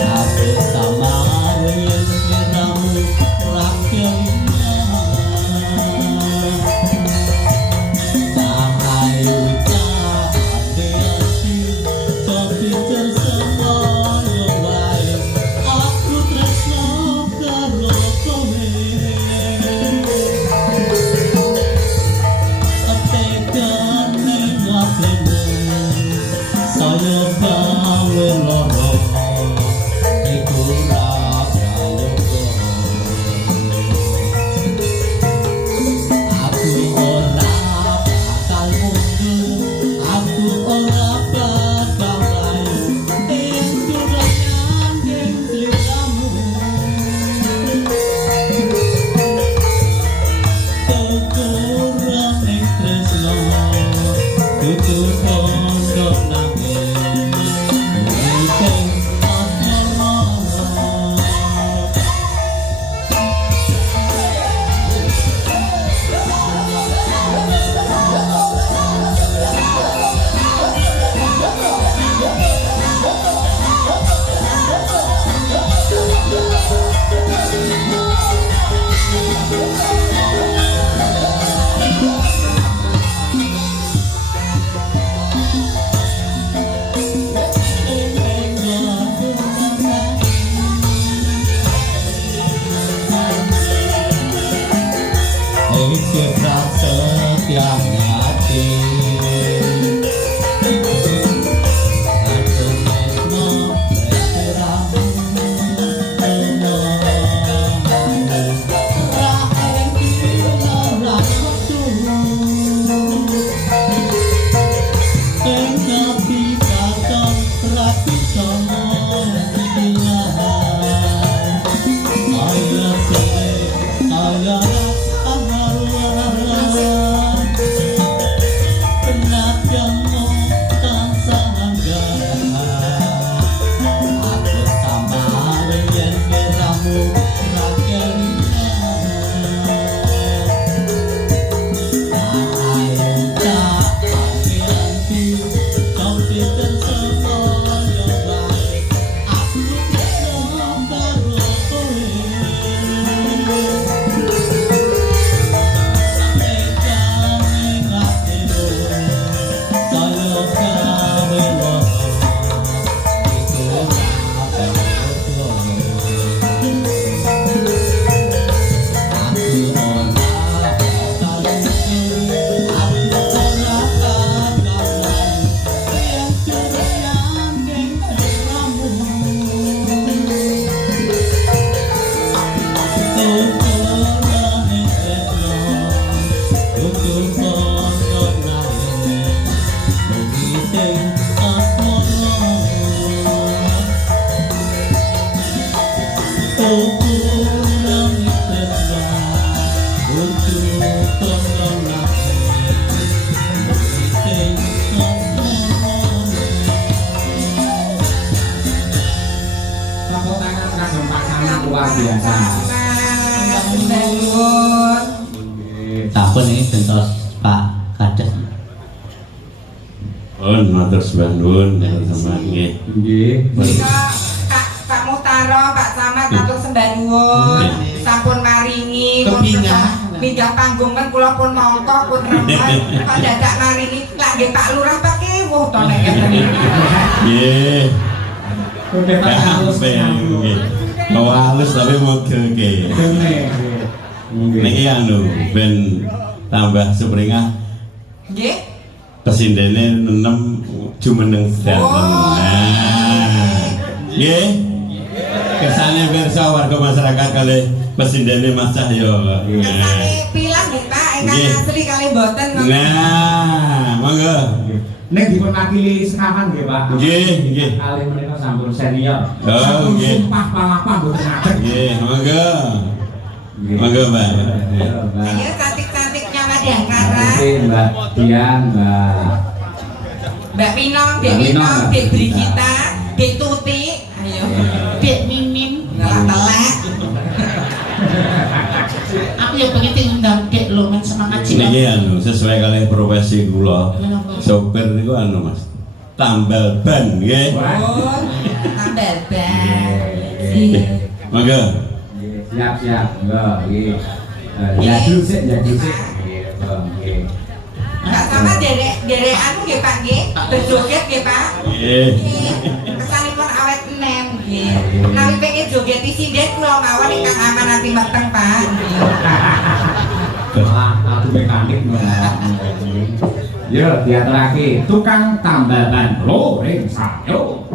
Aku sama ciprat setiap hati Tepuk tangan kagem Pak Camat luar biasa. Sampun ini bentos Pak Kades. Matur nuwun sama nggih. Nggih. Kak Mutaro, Pak Camat atur sembah nuwun. Sampun maringi pindah panggung kan kula pun mongko pun remen. Kok dadak maringi lak nggih Pak Lurah Pak kewuh to nek ngeten. Nggih. Udah Pak halus Nggih. Mau halus tapi mogelke. Nggih. Niki anu ben tambah supringah Nggih. kesindene nenem jumeneng sedanten. Nah. Nggih. Kesane pirsa warga masyarakat kali pesindene Mas Cahyo. Kesane pilang nggih Pak, ingkang asli kali mboten. Nah, monggo. Nek dipun makili sekawan nggih Pak. Nggih, nggih. Kali menika sampun senior. Oh, nggih. Sumpah palapa mboten ngadeg. Nggih, monggo. Monggo, Mbak. Ayo cantik-cantiknya Madangkara. Mbak Dian, Mbak Pinong, Dek Pinong, Dek Brigita, Dek Tuti. Ayo. Dek Mimin. Nggak telek. Aku ya pengen tinggal dek lo men semangat sih. Niki anu sesuai kali profesi kula. Sopir niku anu Mas. Tambal ban nggih. Oh, tambal ban. Monggo. Siap. Nggih. Ya dulu sik. Nggih. Pak sama derek anu nggih Pak nggih. Berjoget nggih Pak. Nggih. Kesanipun awet enem nggih. Nawi pengen joget di sinden kula mawon ingkang aman nanti meteng Pak. Aku mekanik. Yo diaturake tukang tambal ban loreng sayo.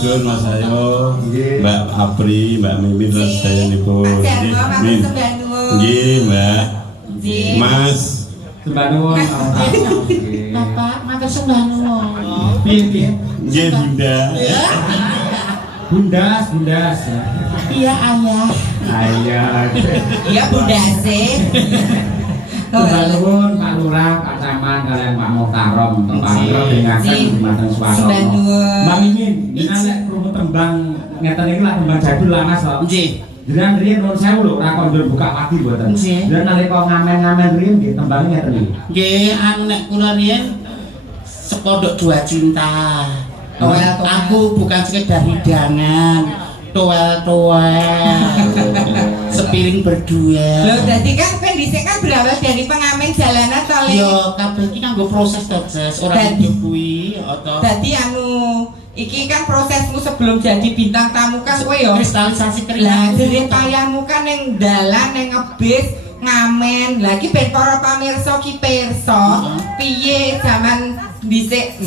Matur Mas Ayo, Mbak Apri, Mbak Mimin dan sedayanipun. Nggih, Mbak. Mas. Sembah nuwun. Bapak, matur sembah nuwun. Piye? Nggih, Bunda. Bundas. Iya, Ayah. Ayah. Iya Bundase. Sembah nuwun Pak Lurah, Pak Camat kalian Pak Muhtarom, Pak dengaken dumateng swara. Sembah nuwun. Mbak Mimin, jenengan nek krungu tembang ngeten iki lah tembang jadul lah Mas. Nggih. Jenengan riyen nuwun sewu lho, ora kondol buka pati mboten. Jenengan nalika ngamen-ngamen riyen nggih tembang ngeten iki. Nggih, nek kula riyen Sekondok Dua Cinta. Aku bukan sekedar hidangan, toel-toel, sepiring berdua. Loh, jadi kan pendisik kan berawal dari pengamen jalanan tali. Yo, kabeh iki kanggo proses to, Jess. Ora kuwi atau Dadi iki kan prosesmu sebelum jadi bintang tamu kan kowe yo kristalisasi lah keringat. jadi payahmu kan ning dalan ning ngebis ngamen. Lagi ben para pamirsa ki pirsa piye zaman dhisik.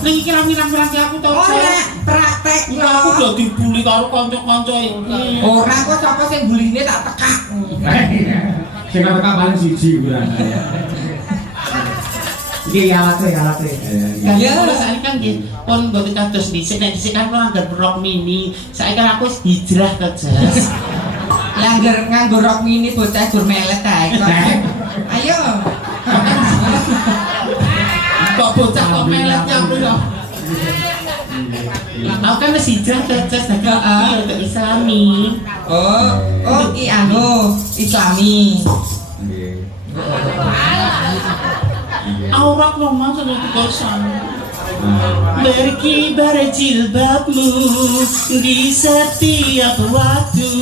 Ning iki rami-rami aku to. Ora praktek lho. Aku lho dibuli karo kanca-kanca iki. Ora kok sapa sing buline tak tekak. Sing tekak paling siji kuwi. Nggih alate. Ya, saiki kan nggih pun mboten kados dhisik nek dhisik kan kula anggar rok mini. Saiki kan aku wis hijrah ke jas. Langgar nganggo rok mini bocah gur melet ae kok. Ayo. Kok bocah kok melet nyampe kok. Lah aku kan wis hijrah ke jas ke Islami. Oh, ki anu Islami. Aurat lo mas ada di kosan. Berkibar jilbabmu di setiap waktu,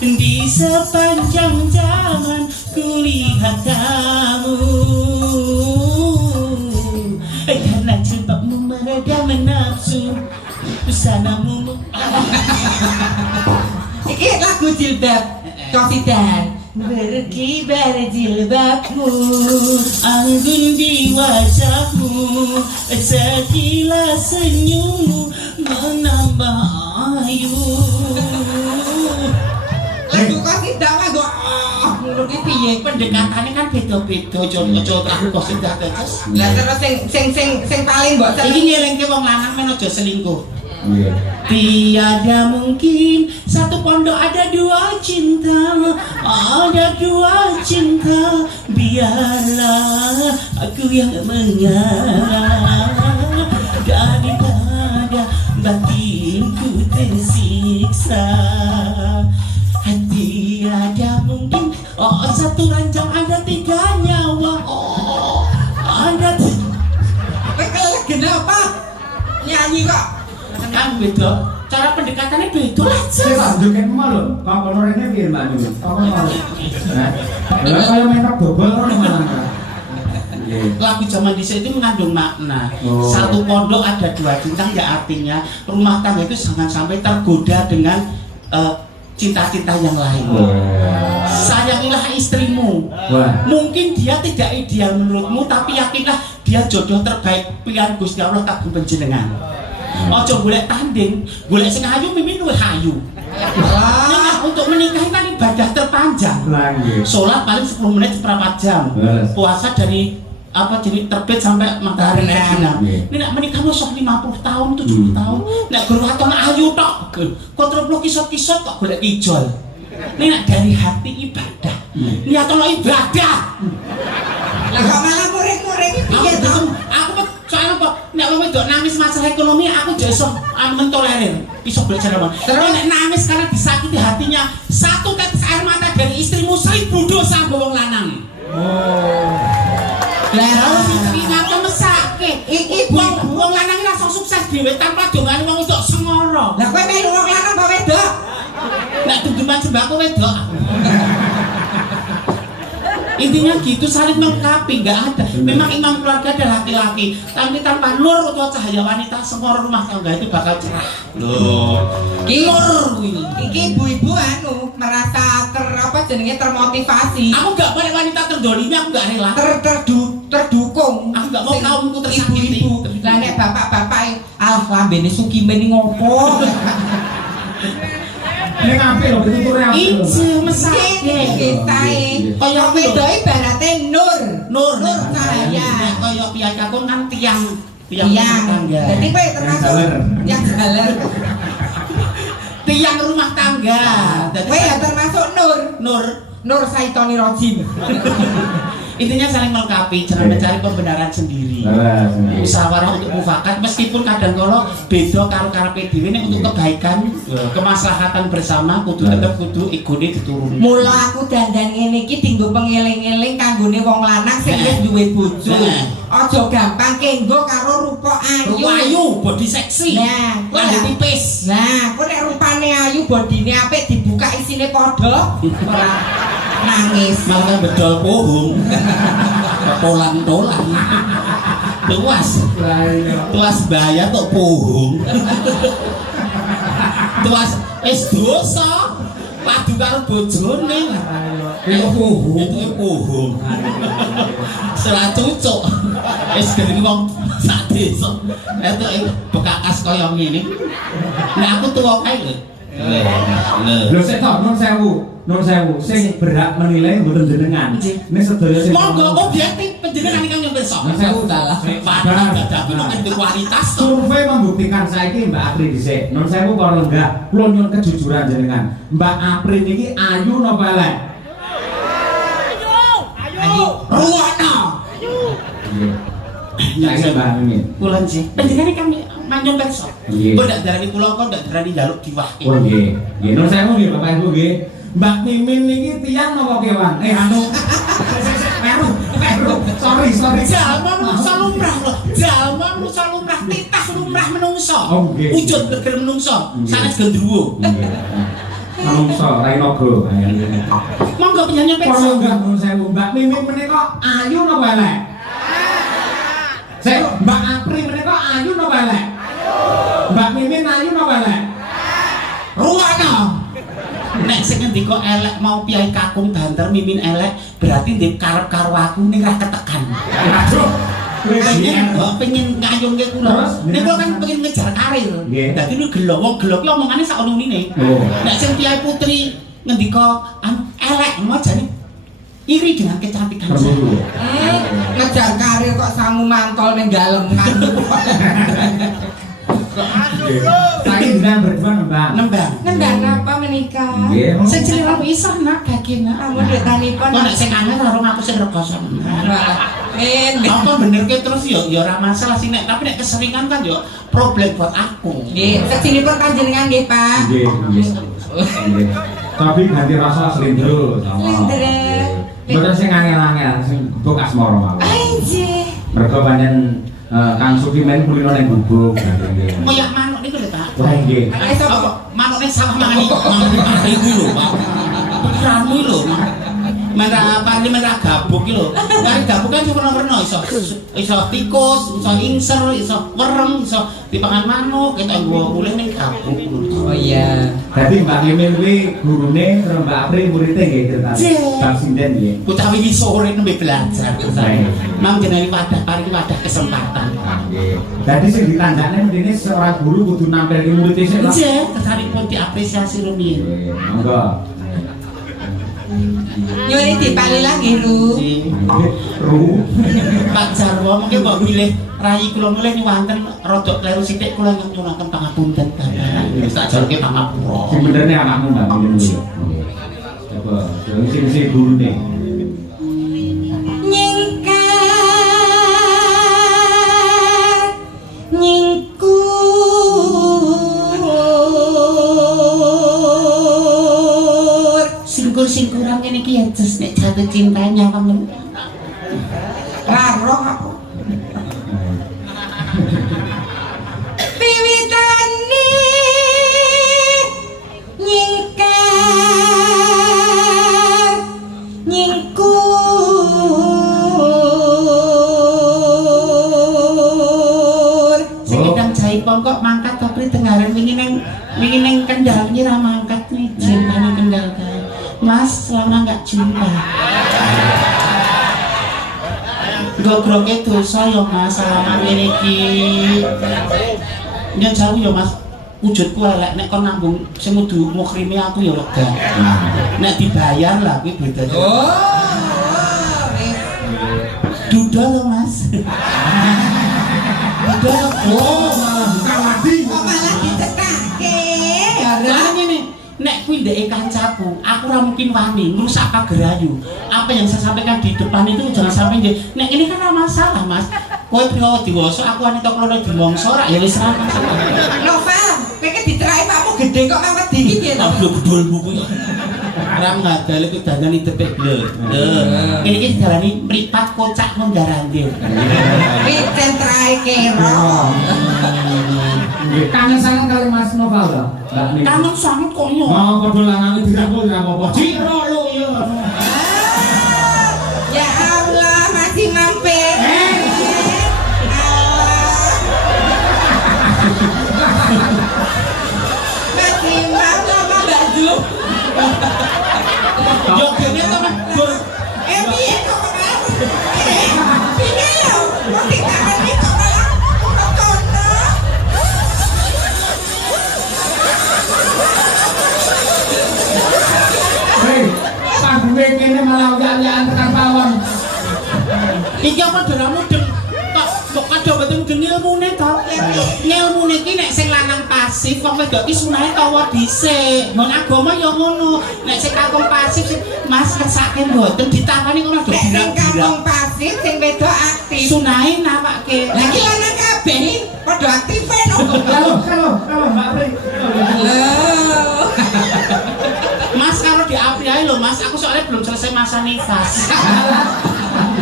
di sepanjang zaman kulihat kamu. Karena jilbabmu meredam nafsu, busanamu. Iki lagu jilbab Kosidan. Berkibar jilbabmu, anggun di wajahmu, sekilas senyummu menambah ayu. lagu Kosidan nganggo ngono ki piye? Pendekatannya kan beda-beda, aja aku Kosidan terus. Lah terus sing paling mbok Iki seneng ngelingke wong lanang men aja selingkuh. Tiada mungkin satu pondok ada dua cinta, ada dua cinta. Biarlah aku yang mengalah daripada batinku tersiksa. Tiada mungkin satu ranjang ada tiga nyawa. Ada kowe kenapa nyanyi kok? kan beda, cara pendekatannya beda lah. Saya tak joget mau lho. Kok kono rene piye Mbak Niku? Kok mau. Lah kaya main tak bobol ora malah. Lagu zaman dhisik itu mengandung makna. Oh. Satu pondok ada dua cinta, ya artinya rumah tangga itu jangan sampai tergoda dengan cinta-cinta yang lain. Sayangilah istrimu. Wah. Mungkin dia tidak ideal menurutmu, tapi yakinlah dia jodoh terbaik pilihan Gusti Allah kagum panjenengan. Ojo golek tanding, golek sing ayu mimin luwih ayu. Nah, untuk menikah kan ibadah terpanjang. Lah nggih. Sholat paling 10 menit seperempat jam. Yes. Puasa dari jadi terbit sampai matahari terbenam. Yes. Ini nak menikah musuh 50 tahun, 70 tahun. Nak gerwaton ayu tok. Kontrol kisot-kisot kok golek ijol. Ini nak dari hati ibadah. Niat ono ibadah. Lah kok malah muring-muring piye to? Aku soalnya apa? Nek wong wedok nangis masalah ekonomi aku jek iso mentolerir. Iso belajar apa? Terus nek nangis karena disakiti hatinya, satu tetes air mata dari istrimu 1000 dosa wong lanang. Lah Harus diingatkan mesake. Iki wong lanang ora iso sukses dhewe tanpa dongane wong wedok sengoro. lah kowe melu wong lanang apa wedok? Nek dunduman sembako wedok. Intinya gitu, saling melengkapi, nggak ada. Memang imam keluarga adalah laki-laki, tapi tanpa nur atau cahaya wanita, semua rumah tangga itu bakal cerah. Loh, nur ini. Iki ibu-ibu anu merasa termotivasi. Aku nggak mau wanita terdolimi, aku nggak rela. Terdukung. Aku nggak mau kaumku tersakiti. Ibu-ibu. Lah nek bapak-bapak alah lambene sukime ning ngopo? Ning apik lho pitutune apik. Ijo mesake. Kitae kaya wedoke ibarate nur cahaya. Kaya piyai kakung kan tiang Tangga. Jadi kowe termasuk yang jaler. Tiang rumah tangga. Kowe ya termasuk Nur Saitoni Rojim. Intinya saling melengkapi, jangan mencari pembenaran sendiri. Musyawarah untuk mufakat, meskipun kadang kalau beda karo karepe dhewe nek untuk kebaikan, kemaslahatan bersama kudu tetep kudu igone dituruni. Mula aku dandan ngene iki dienggo pengeling-eling kanggone wong lanang sing wis duwe bojo. Aja gampang kenggo karo rupa ayu. Rupa ayu, body seksi. Nah, lambe tipis. Nah, kok nek rupane ayu, bodine apik dibuka isine padha, ora nangis. Malah bedol pohong. Polang-polang. Tuas bahaya tok pohong. Tuas dosa. Padu karo bojone. Itu pohong. Salah cucuk. Gering wong sak desa. Itu bekakas kaya ngene. Nek aku tuwa kae lho. Lho sik tok nun sewu. Sing berhak menilai mboten jenengan. Nek sedaya sing monggo objektif Jenengan iki nyampe sok. Nun sewu salah. Tapi nek ndek kualitas to. Survei membuktikan saiki Mbak Apri dhisik. Nun sewu karo enggak, kula nyuwun kejujuran jenengan. Mbak Apri niki ayu napa elek? Ayo. Ruwana. Saiki Mbak Mimin. Kula sih. Panjenengan kan manjung perso. Nggih. Kok ndak darani kula kok ndak darani njaluk diwahke. Oh nggih. Nggih nun sewu nggih Bapak Ibu nggih. Mbak Mimin niki tiyang napa kewan? Anu. Meru. Sorry. Jalma menungsa lumrah lho. Jalma menungsa lumrah, titah lumrah menungsa. Oh, nggih. Wujud beger menungsa. Sanes gendruwo. Manungsa Rainogo. Monggo penyanyi Kula perso. enggak nun sewu Mbak Mimin menika ayu napa elek? Saya Mbak Apri menika ayu napa elek? Mbak Mimin ayu napa elek? Ruwana. Nek sing ngendika elek mau piyai kakung banter mimin elek berarti ndek karep karo aku ning ra ketekan. Aduh. Pengen ngayunke kula. Terus? Nek kula kan pengen ngejar karir. Nggih. Dadi lu gelo wong gelo ki omongane sak unine. Oh. Nek sing piyai putri ngendika elek majane iri dengan kecantikan saya. Ngejar karir kok sangu mantol ning galengan. Saiki jenengan berdua nembang. Nembang. apa menikah? Nggih. Sing cilik lalu isah nak gagena. Kamu detanipun. Kok nek sing angel karo aku sing rekoso. Min. Apa bener ke terus ya ora masalah sih nek tapi nek keseringan kan yo problem buat aku. Nggih, secinipun panjenengan nggih, Pak. Nggih. Tapi ganti rasa slendro sama. Slendro. Mboten sing angel-angel, sing bubuk asmara mawon. Anjir. Mergo pancen Kang Suki men kulino ning bubuk. Koyak manuk niku lho, Pak. Wah nggih. Apa manukne salah mangani manuk iku lho, Pak. Pikiranmu lho. Merah apa ini merah gabuk lho. Kari gabuk kan warna-warna iso tikus, iso ingser, iso werem, iso dipangan manuk, ketok nggo mulih ning gabuk. Oh iya. Dadi Mbak Mimin kuwi gurune karo Mbak Apri muridé nggih ceritane. Bab sinden nggih. Utawi iki sore nembe belajar. Mang jenenge wadah paring wadah kesempatan. Nggih. Dadi sing ditandakne mendine seorang guru kudu nampilke muridé sik lah. Nggih, kesanipun diapresiasi rumiyin. Nggih, monggo. Nyuwun dipalilah nggih, Lu. Ru. Pak Jarwo mungkin mbok milih rayi kula milih nyuwanten rada kleru sithik kula nyuwunaken pangapunten bapak. Wis tak jarke pangapura. Sing benerne anakmu Mbak Mimin kuwi. Coba, sing gurune. Singkur-singkuran ngene iki ya jes nek jatuh cintanya kamu. Roh aku. Wiwitane nyingkar nyingkur. Sing gedang jaipong kok mangkat tapi tengaren wingi ning Kendal iki ra mangkat nih cintane Kendal kae. Mas, lama nggak jumpa. Gogroknya dosa ya mas, salaman ini ki. Ini jauh ya mas, wujudku elek. Nek kon nambung, sing kudu mukrimi aku ya lega. Nek dibayar lah, kuwi beda. Duda lo mas. Duda lo. Oh, malah bukan lagi. Kok malah ditetake? Karena ini. Nek kuwi ndeke kancaku, aku ora mungkin wani ngrusak pagerayu. Apa yang saya sampaikan di depan itu jangan sampai nggih. Nek ini kan ora masalah, Mas. Kowe priyo diwasa, aku wanita klono dimongso ora ya wis ora masalah. Novel, kowe ki diterai pakmu gede kok awet iki piye to? Aku gedulmu kuwi. Ora ngadal iki dandani detik lho. Lho, ini iki dalani mripat kocak mondar-mandir. Wis centrae kero. Kangen sangat kali Mas Novel lho. Mbak Mimin. Kangen sangat kok yo. Mau padha lanane dirangkul ora apa-apa. Ciro lho yo. Ya Allah, masih mampir. Masih mampir apa baju? Yo kene to Mas. Piye kok malah? Piye lho? Kok ditahan iki kok malah kono? Hei, panggunge kene malah uyak-uyakan tekan pawon. Iki apa dara mudeng kok kadang mboten mudeng ilmune to. Ngilmune iki nek sing lanang pasif wong wedok iki sunahe tawa dhisik. Mun agama ya ngono. Nek sing kakung pasif sing Mas kersake mboten ditangani kok rada Nek sing kakung pasif sing wedok aktif. sunahe nawake. Lah iki lanang kabeh padha aktif no. Halo, Mbak Pri. Mas karo diapi ae lho Mas, aku soalnya belum selesai masa nifas.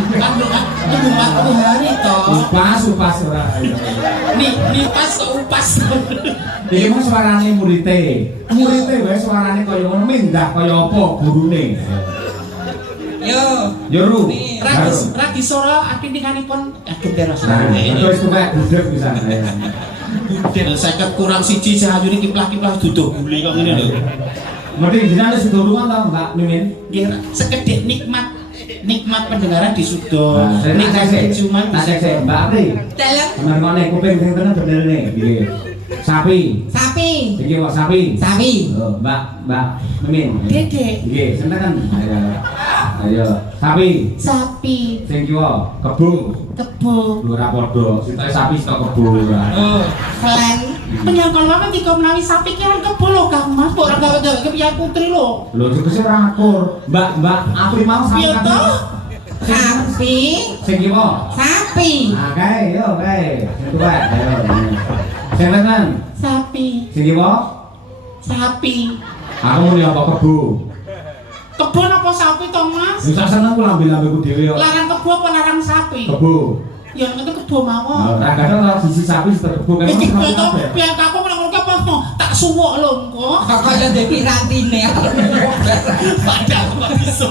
Kan belum 40 hari toh. Upas ora. Nifas kok upas. Iki mah suarane murite. Murite wae suarane kaya ngono mindah kaya apa gurune. Yo ru. Ragi sora atintinganipun genderos. Nah, terus kok budek pisan. Budek 50 kurang 1 sahayune kiplah-kiplah duduk gule kok ngene lho. Mending jenenge sudah rumah ta Mbak Mimin? Nggih, sekedhik nikmat pendengaran di sudo. Nikmat cuman bisa Mbak Pri. Dalam Temen-temen kuping sing tenan bener nih, iki. Sapi. Iki kok sapi. Mbak Mimin. Dedek. Iki, sinten? Ayo. Sapi. Sing kiwa kebo. Lho ora padha. Sitae sapi sita kebo. Klan Penyangkal wae ketika menawi sapi ki kan kebo lho Kang Mas, kok ora gawe kepiye putri lho. Lho tegese ora akur. Mbak Apri mau sapi. Piye to? sapi Sing kiwa. sapi Ah, kae, yo kae. Sing tuwa, ayo. Sing tenan. Sapi. Sing kiwa. Sapi. Aku muni apa kebo. Kebo apa sapi to Mas? Wis seneng ku lambe-lambeku dhewe kok. Larang kebo apa larang sapi? Kebo. Ya itu kebo mawon. Ora kadang ora sisi sapi sisi kebo kan. Iki foto biar aku ngomong apa mau tak suwuk lho engko. kaya dadi rantine Padahal kok iso.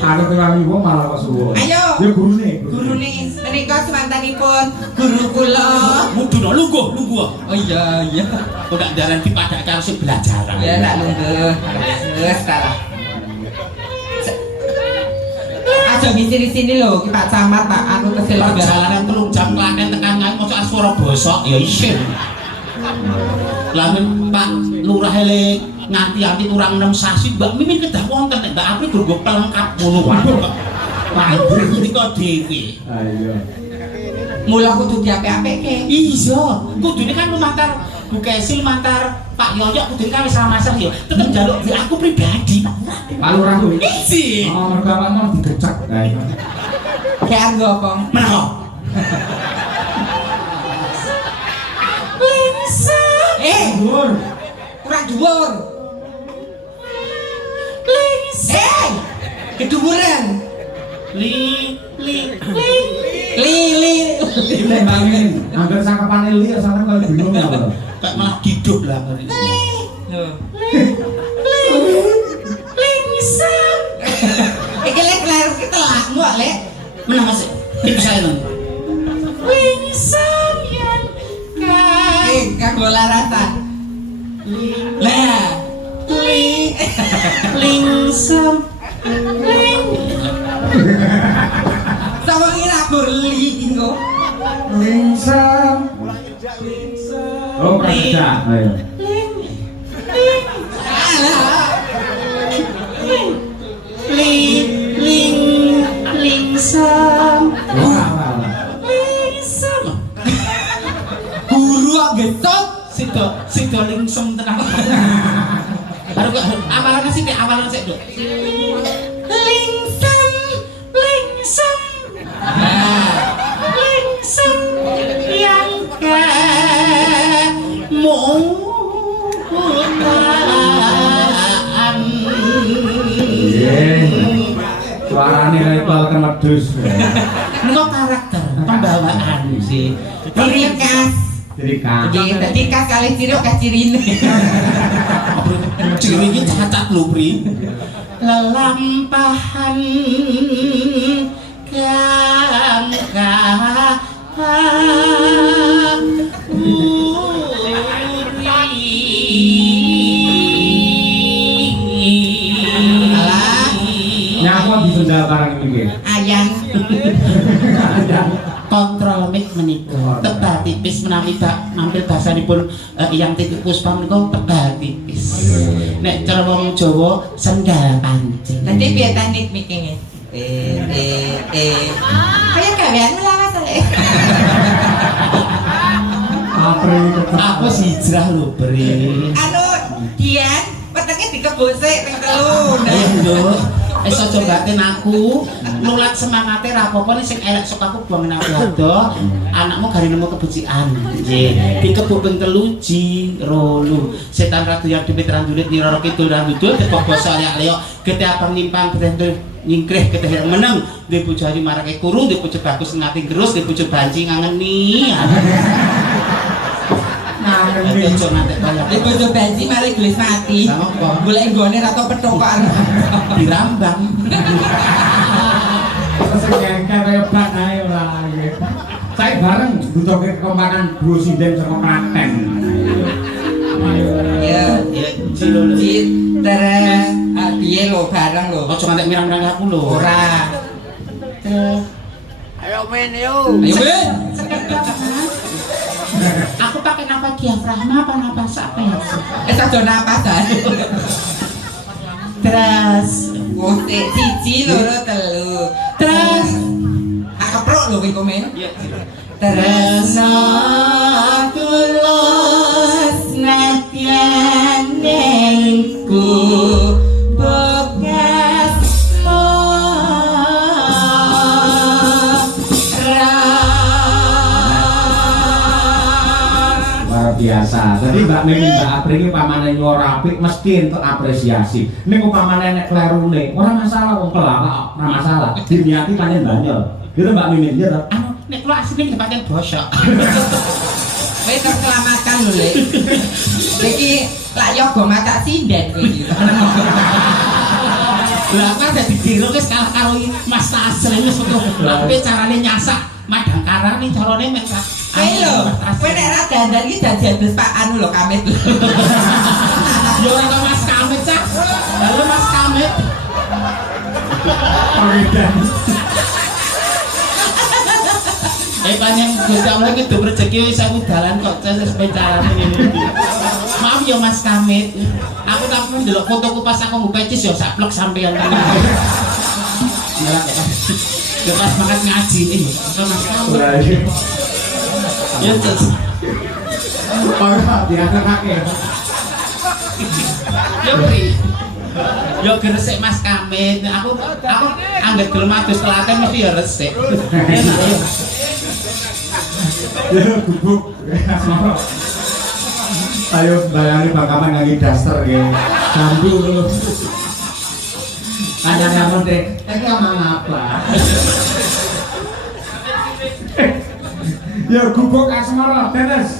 Aku kewangi wong malah kok suwo. Ayo. Ya gurune. gurune menika semantanipun guru kula Mudune lungguh. oh iya Kok ndak dalan dipadak karo sing belajar. ya nak lungguh wis ta aja di sini lho ki Pak Camat Pak aku kesel Perjalanan 3 jam Klaten tekan ngae mosok swara bosok ya isin. Lamun Pak Lurah ele nganti-anti kurang 6 sasi Mbak Mimin kedah wonten nek Mbak Apri gur pelengkap ngono waduh kok. Waduh niko dhewe. Ayo. mula kudu diapik-apike Iya, kudune kan lumantar Bu Kesil mantar Pak Yoyo kudune kan wis sama-sama ya. Tetep njaluk di aku pribadi. Pak Lurah kuwi. Isi. Oh, mergo awak mau digecek. kayak anggo apa Menawa. Dhuwur. kurang dhuwur keduwuran Li. li Tembangin. Angger sangkepane li ya sampean koyo bingung ya. Kayak malah hidup lah ngeri. iki lek lair ki telakmu lek Menawa sih. Itu saya nang. kanggo laratan lah Lingsam. sama ngira burli kok Lingsam. Oh, kerja. Ayo. alah Lingsam. Ora. guru agesot Sido lingsem tenang. Baru awalan sih awalan sih Dok. Lingsem. Lingsem yang kemutaan. Suarane kaya balkan medus. Nó karakter pembawaan sih. ciri khas Jadi kan. dadi khas kali ciri khas cirine Ciri ini cacat lho Pri. Lelampahan kang Nyapo disendal barang iki. ayang kontrol mic menika tebal tipis menawi nampil basanipun yang titik puspa menika tebal tipis. Nek cara wong Jawa sendal pancing. dadi piye teknik mikine Kayak gaweanmu lawas ae. Aku hijrah lho, Bre. Anu, Dian, petenge dikebosik ping 3. Lho, wis aja batin aku. Nulat semangate ra apa-apa ning sing elek sok aku buangin aku ado. Anakmu gari nemu kebucikan. Nggih. Dikebuk ping 3 ji rolu. Setan ratu yang dipit randulit nirara kidul randudul tepok basa ayak leo. Gete abang nimpang betentul nyingkrih gete yang meneng. Di pujari marake kurung, di pucuk bagus ngati gerus, di pucuk banci ngangeni. Ojo ngantek kaya. Di bojo bensi mari gelis mati. Lah apa? Golek nggone ra tau petokan. Dirambang. Sing kaya bak ae ora nggih. Sae bareng butuhke kompakan duo sinden saka Klaten. Ya, Ya, cilo lho. terus piye lho bareng lho. Ojo ngantek mirang-mirang aku lho. Ora. Ayo men yo. Ayo Ben. Aku pakai nafas diafragma apa nafas apa ya? Aja napas ae. Terus Siji, loro, telu. terus Keprok lho kowe komen. Tresno tulus nadyan nengku bogas Luar biasa. Jadi Mbak Mimin Mbak Apri ini pamane nyora apik mesti untuk apresiasi. Ning upamane nek klerune, ora masalah wong pelawak, ora masalah. Diniati panen banyak. Gitu Mbak Mimin, ya toh? anu nek kula asline kepaten bosok. Kowe keselamatan lho, Lek. Iki lak yoga masak sinden kowe iki. Lah kan dadi diro wis kalah karo Mas Tasril wis metu. Ape carane nyasak madang karane carane mesak. Kowe lho, kowe nek ra dandan iki dadi adus Pak anu lho Kamit. Yo ora Mas Kamit cah. Halo Mas Kamit. Panjang Gusti Allah iki do rezeki wis aku dalan kok carane ngene iki. Maaf ya Mas Kamit. Aku tak ndelok fotoku pas aku nggo pecis ya saplek sampeyan kan. Ya ya pas banget ngaji nih. Mas Kamit. Ya cus. Ora diaturake. Ya Pri. Yo gresik Mas Kamit. Aku anggere gelem adus telaten mesti ya resik. Enak ya. Ya gubuk. Ayo bayangin bakaman ngangge daster ya. Sambu lho. Kanyang teh, iki omong apa? Ya gubuk asmara tetes.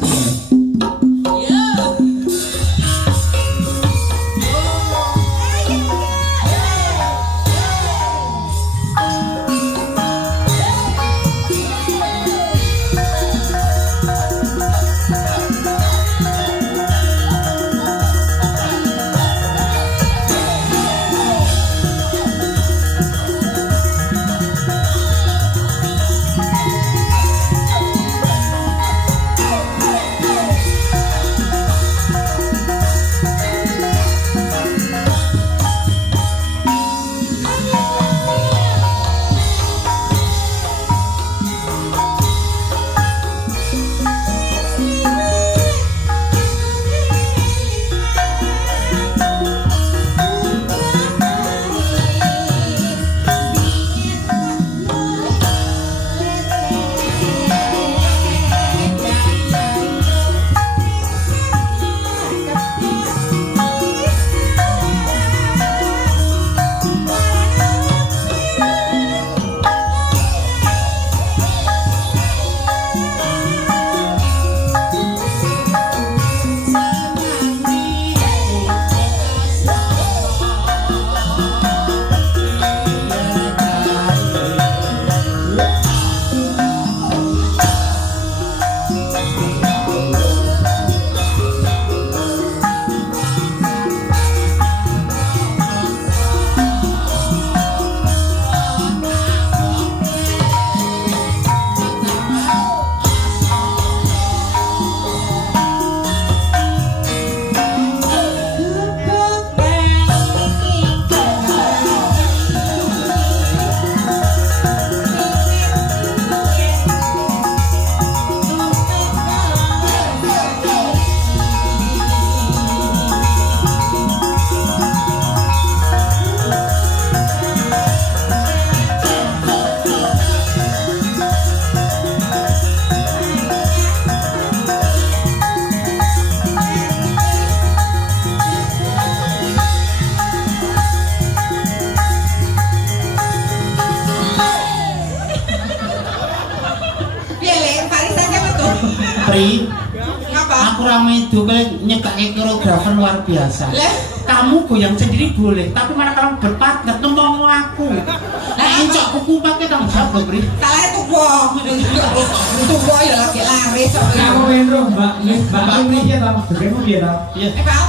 Pri, Ngapa? aku ramai itu nyekake koreografer luar biasa. Lah? Kamu goyang sendiri boleh, tapi mana kamu berpartner ngomong aku. Nah, encok kuku pakai tanggung jawab, Pri. Salah itu wong. Tuwa ya lagi laris kok. Kamu Wendro, Mbak. Mbak ini piye ta? Jogetmu piye ta? Iya. Pak.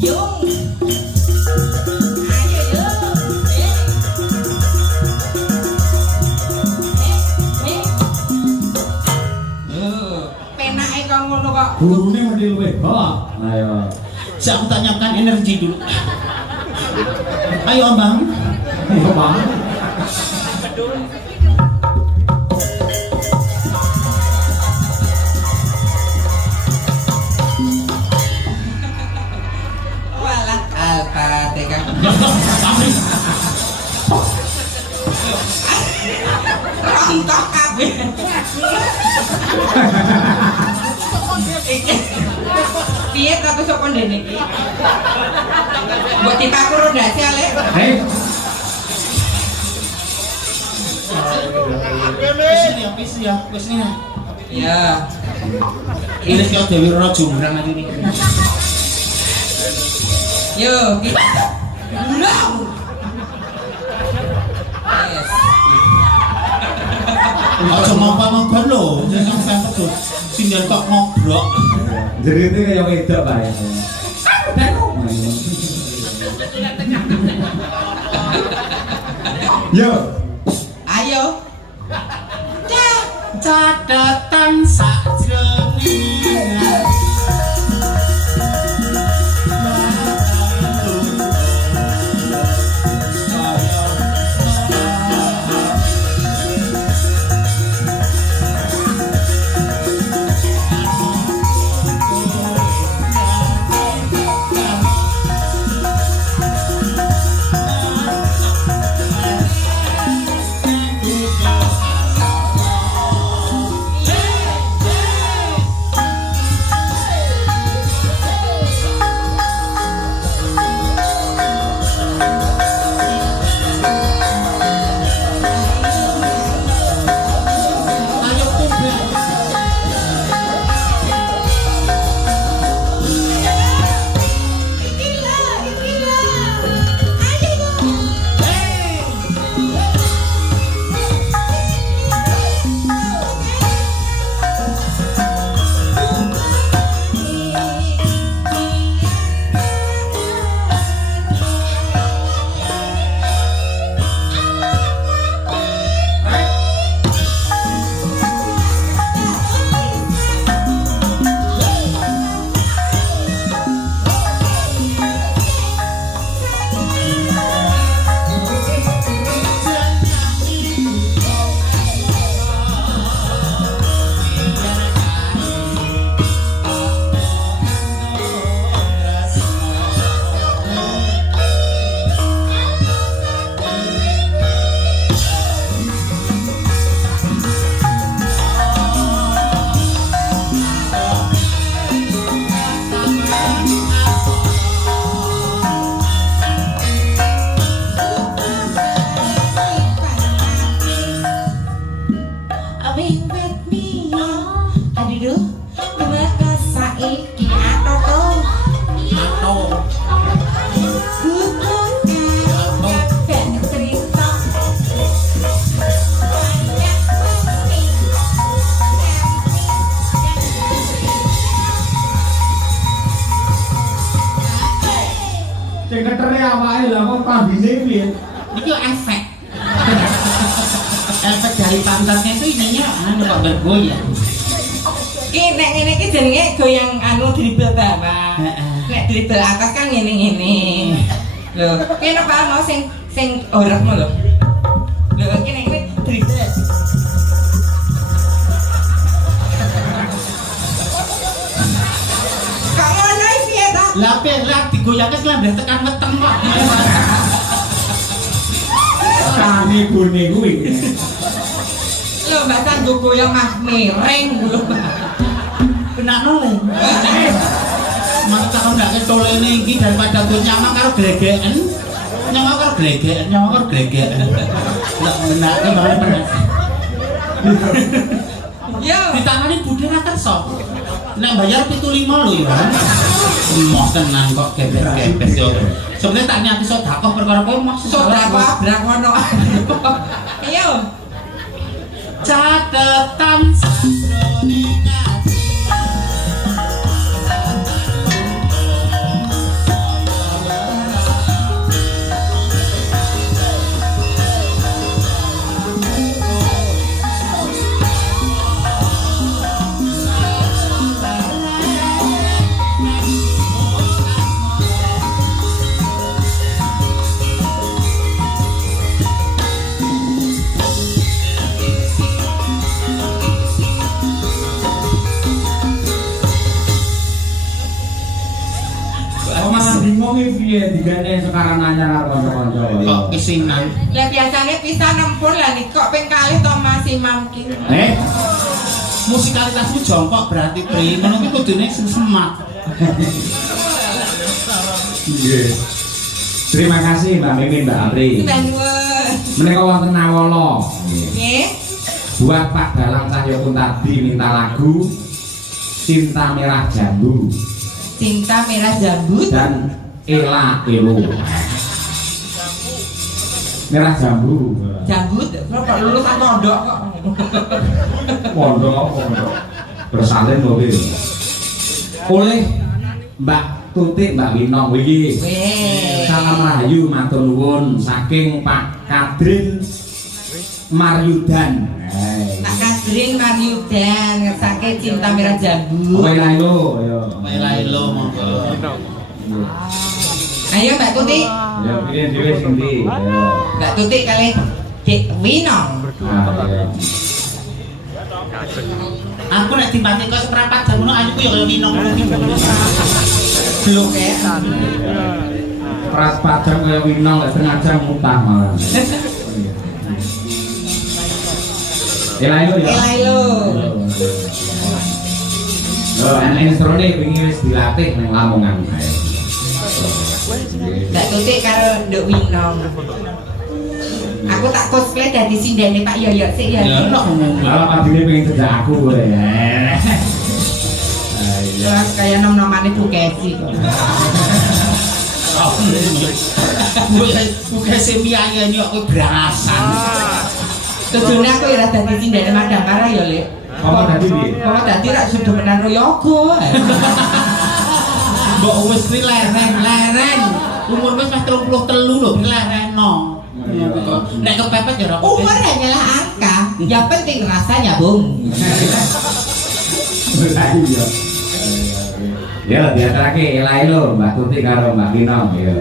Yung. Ayo yung. Penake kok ngono kok. Gurune mesti luwih bawah. Ayo. Saya aku tanyakan energi dulu. Ayo, Bang. Ayo, Bang. Walah Al-Fatihah. Rontok kabeh. Piye tapi sapa ndene iki? Mbok dipakur ndase ale. Hei, Wis ya. Ya. Ini kau Dewi Roro Jumbrang aja nih. Yo, kita. Ulang. Yes. Aja ngomong-ngomong lho, jangan sampai pedut. Sindian kok ngobrol. jerite kaya wedok bae. Yo, Ayo. Catatan sajroning sing ketere awake lha kok pambine piye? Itu efek. Efek dari pantatnya itu ininya anu kok bergoyang. Ki nek ngene iki jenenge goyang anu dribble bawah. Nek dribble atas kan ngene-ngene. Lho, kene Pak mau sing orepmu lho. Lho iki nek iki dribble. Kok ngono iki ya ta? Lah pelak digoyangke selambeh tekan weteng kok. Kane gune kuwi. Lho Mbak Sanggo goyang mah miring lho. Kena noleh. Mas tak ndak ketolene iki daripada go nyamak karo glegeken. Nyamak karo glegeken. Lah menake malah penas. Yo. Ditangani Budi ra kersa. Nek bayar 75 lho ya. Emoh tenan kok geber-geber yo. Sebenarnya tak nyati sedekah perkara kowe mos Sedekah brakono. Ayo. Catetan sajroning ati. Bingung iki piye digane sekarang anyar karo kanca-kanca. Kok kisinan. Lah biasane bisa nempur lah nih kok ping kalih to masih mungkin. Musikalitasmu jongkok berarti pri. Ngono kuwi kudune sing semak. Nggih. Terima kasih Mbak Mimin, Mbak Apri. Nuwun. Menika wonten Nawala. Nggih. Buat Pak Dalang Cahyo Kuntardi minta lagu Cinta Merah Jambu Cinta merah jambu dan Ela Elo. Merah jambu. jambut kok lulusan pondok kok. Pondok apa pondok? Bersalin mobil. Oleh Mbak Tutik Mbak Winong iki. Weh. Salam rahayu matur nuwun saking Pak Kadrin Maryudan. Nak Kadrin Maryudan ngesake cinta merah jambu. Ela Elo, ayo. Melailo monggo. Ayo Mbak Tutik. Ya pilih dhewe sing ndi. Ayo. Mbak Tutik kali Dek Winong. Ayo. Aku nek dimpati kok seprapat jam ngono ayuku ya kaya winong ngono iki. Blok ya. Pras padang kaya Winong lek setengah jam mutah malah. Ela Elo ya. Elailo. Oh, enak instrone wingi wis dilatih nang Lamongan. Mbak Tutik karo Nduk Winong. Aku tak cosplay dadi sindene Pak Yoyo sik ya. Ya nek Malah padine pengen cedhak aku kowe. Jelas kayak nom-nomane Bu Kesi kok. bukan semiayani kok berasan. Tujune aku ya dadi sindene Madang Kara ya, Lek. Apa tadi piye? Kok dadi rak sudah menan royoga. Mbok wis kuwi leren. Umur wis 33 lho lereno. Nek kepepet ya ora. Umur hanyalah angka, yang penting rasanya, Bung. Iya. Ya, diaturake Ela Elo Mbak Tutik karo Mbak Winong ya.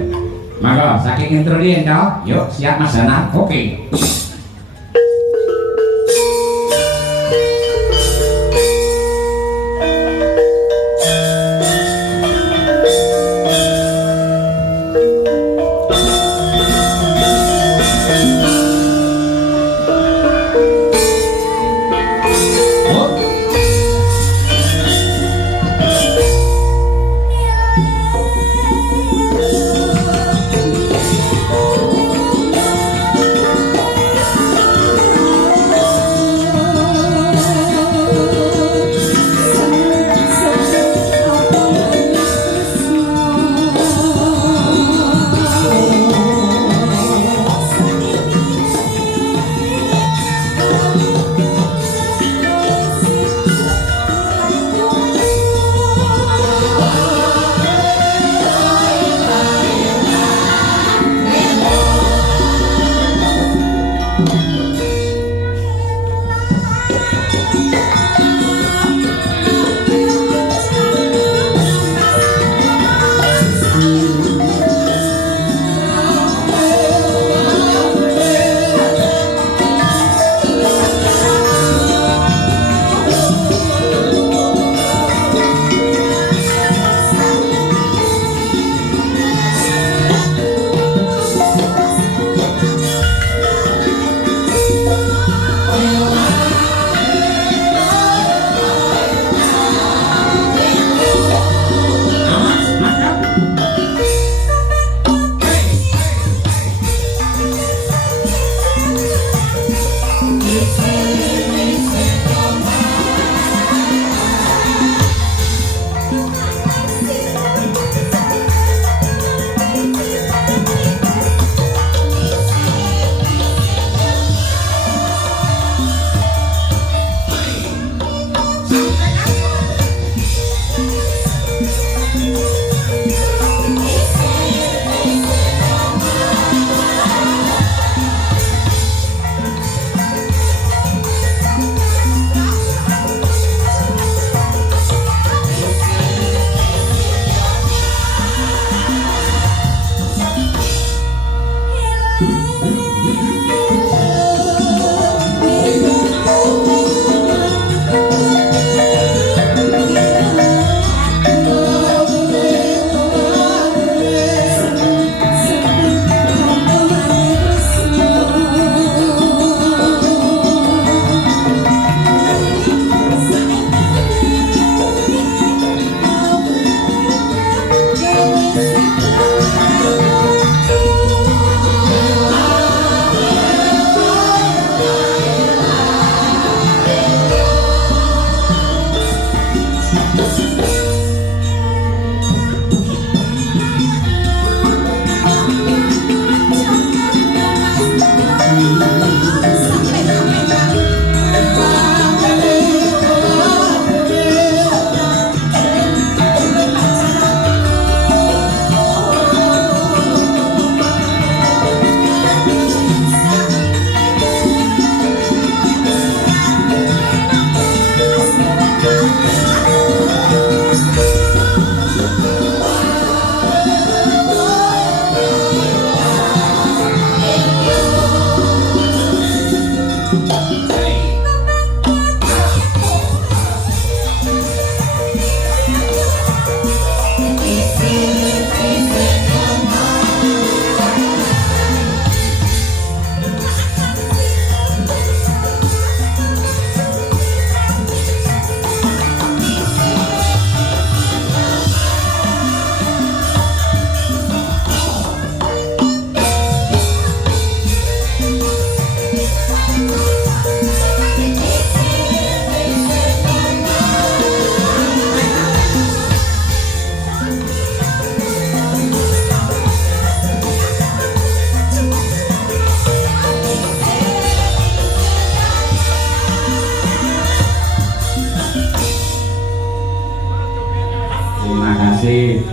Monggo saking intro riyen to. Yuk, siap Mas Danang. Oke.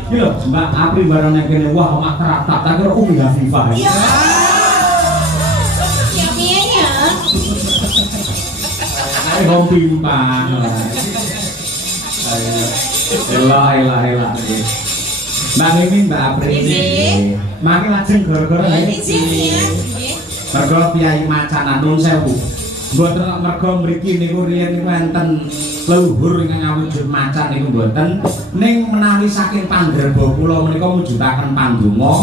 Iki lho, Mbak Apri bareng kene wah mak teratak tak kira Umi Hafifah. Iya. Ya piye ya? Ayo hom pimpang. Elah. Mbak Mimin, Mbak Apri. Makin lajeng gara-gara Izin ya. mergo piyai macanan nun sewu. Mboten mergo mriki niku riyen niku enten leluhur ingkang awujud macan niku mboten. Ning menawi saking pandherba kula menika mujudaken pandonga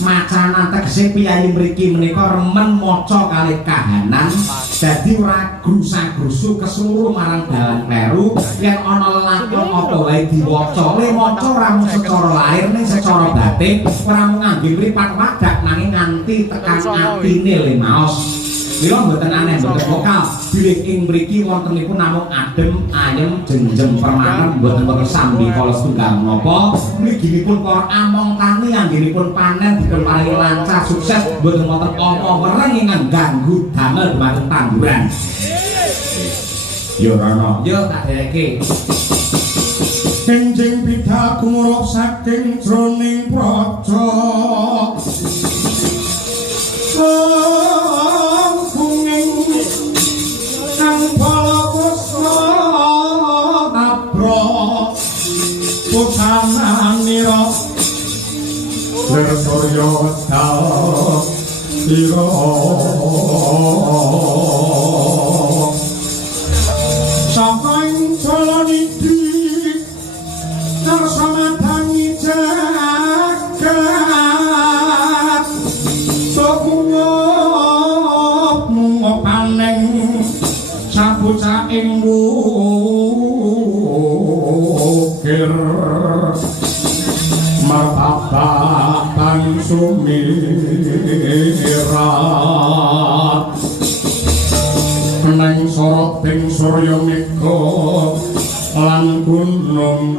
macanan tegese piyai mriki menika remen maca kalih kahanan dadi ora grusak-grusu kesuruh marang dalan kleru yen ana lakon apa wae diwaca le maca ora mung secara lahir ning secara batin ora mung ngangge mripat wadak nanging nganti tekan atine le maos. Mila mboten aneh mboten vokal bilih ing mriki wonten niku namung adem ayem jenjem permanen mboten wonten sambi kala setunggal menapa mliginipun para among tani anggenipun panen dipun paringi lancar sukses mboten wonten apa wereng ingkang ganggu damel dhumateng tanduran. Yo Rana yo tak dereke kenjing bidal kumurup saking jroning praja Kang Balakrishna tabra pusananira Surya wedal ira saka ing jalanidi karsana tangi jagat sokungop paneng sabocah ing wukir martabak sumirat neng sorot ing surya mega lan gunung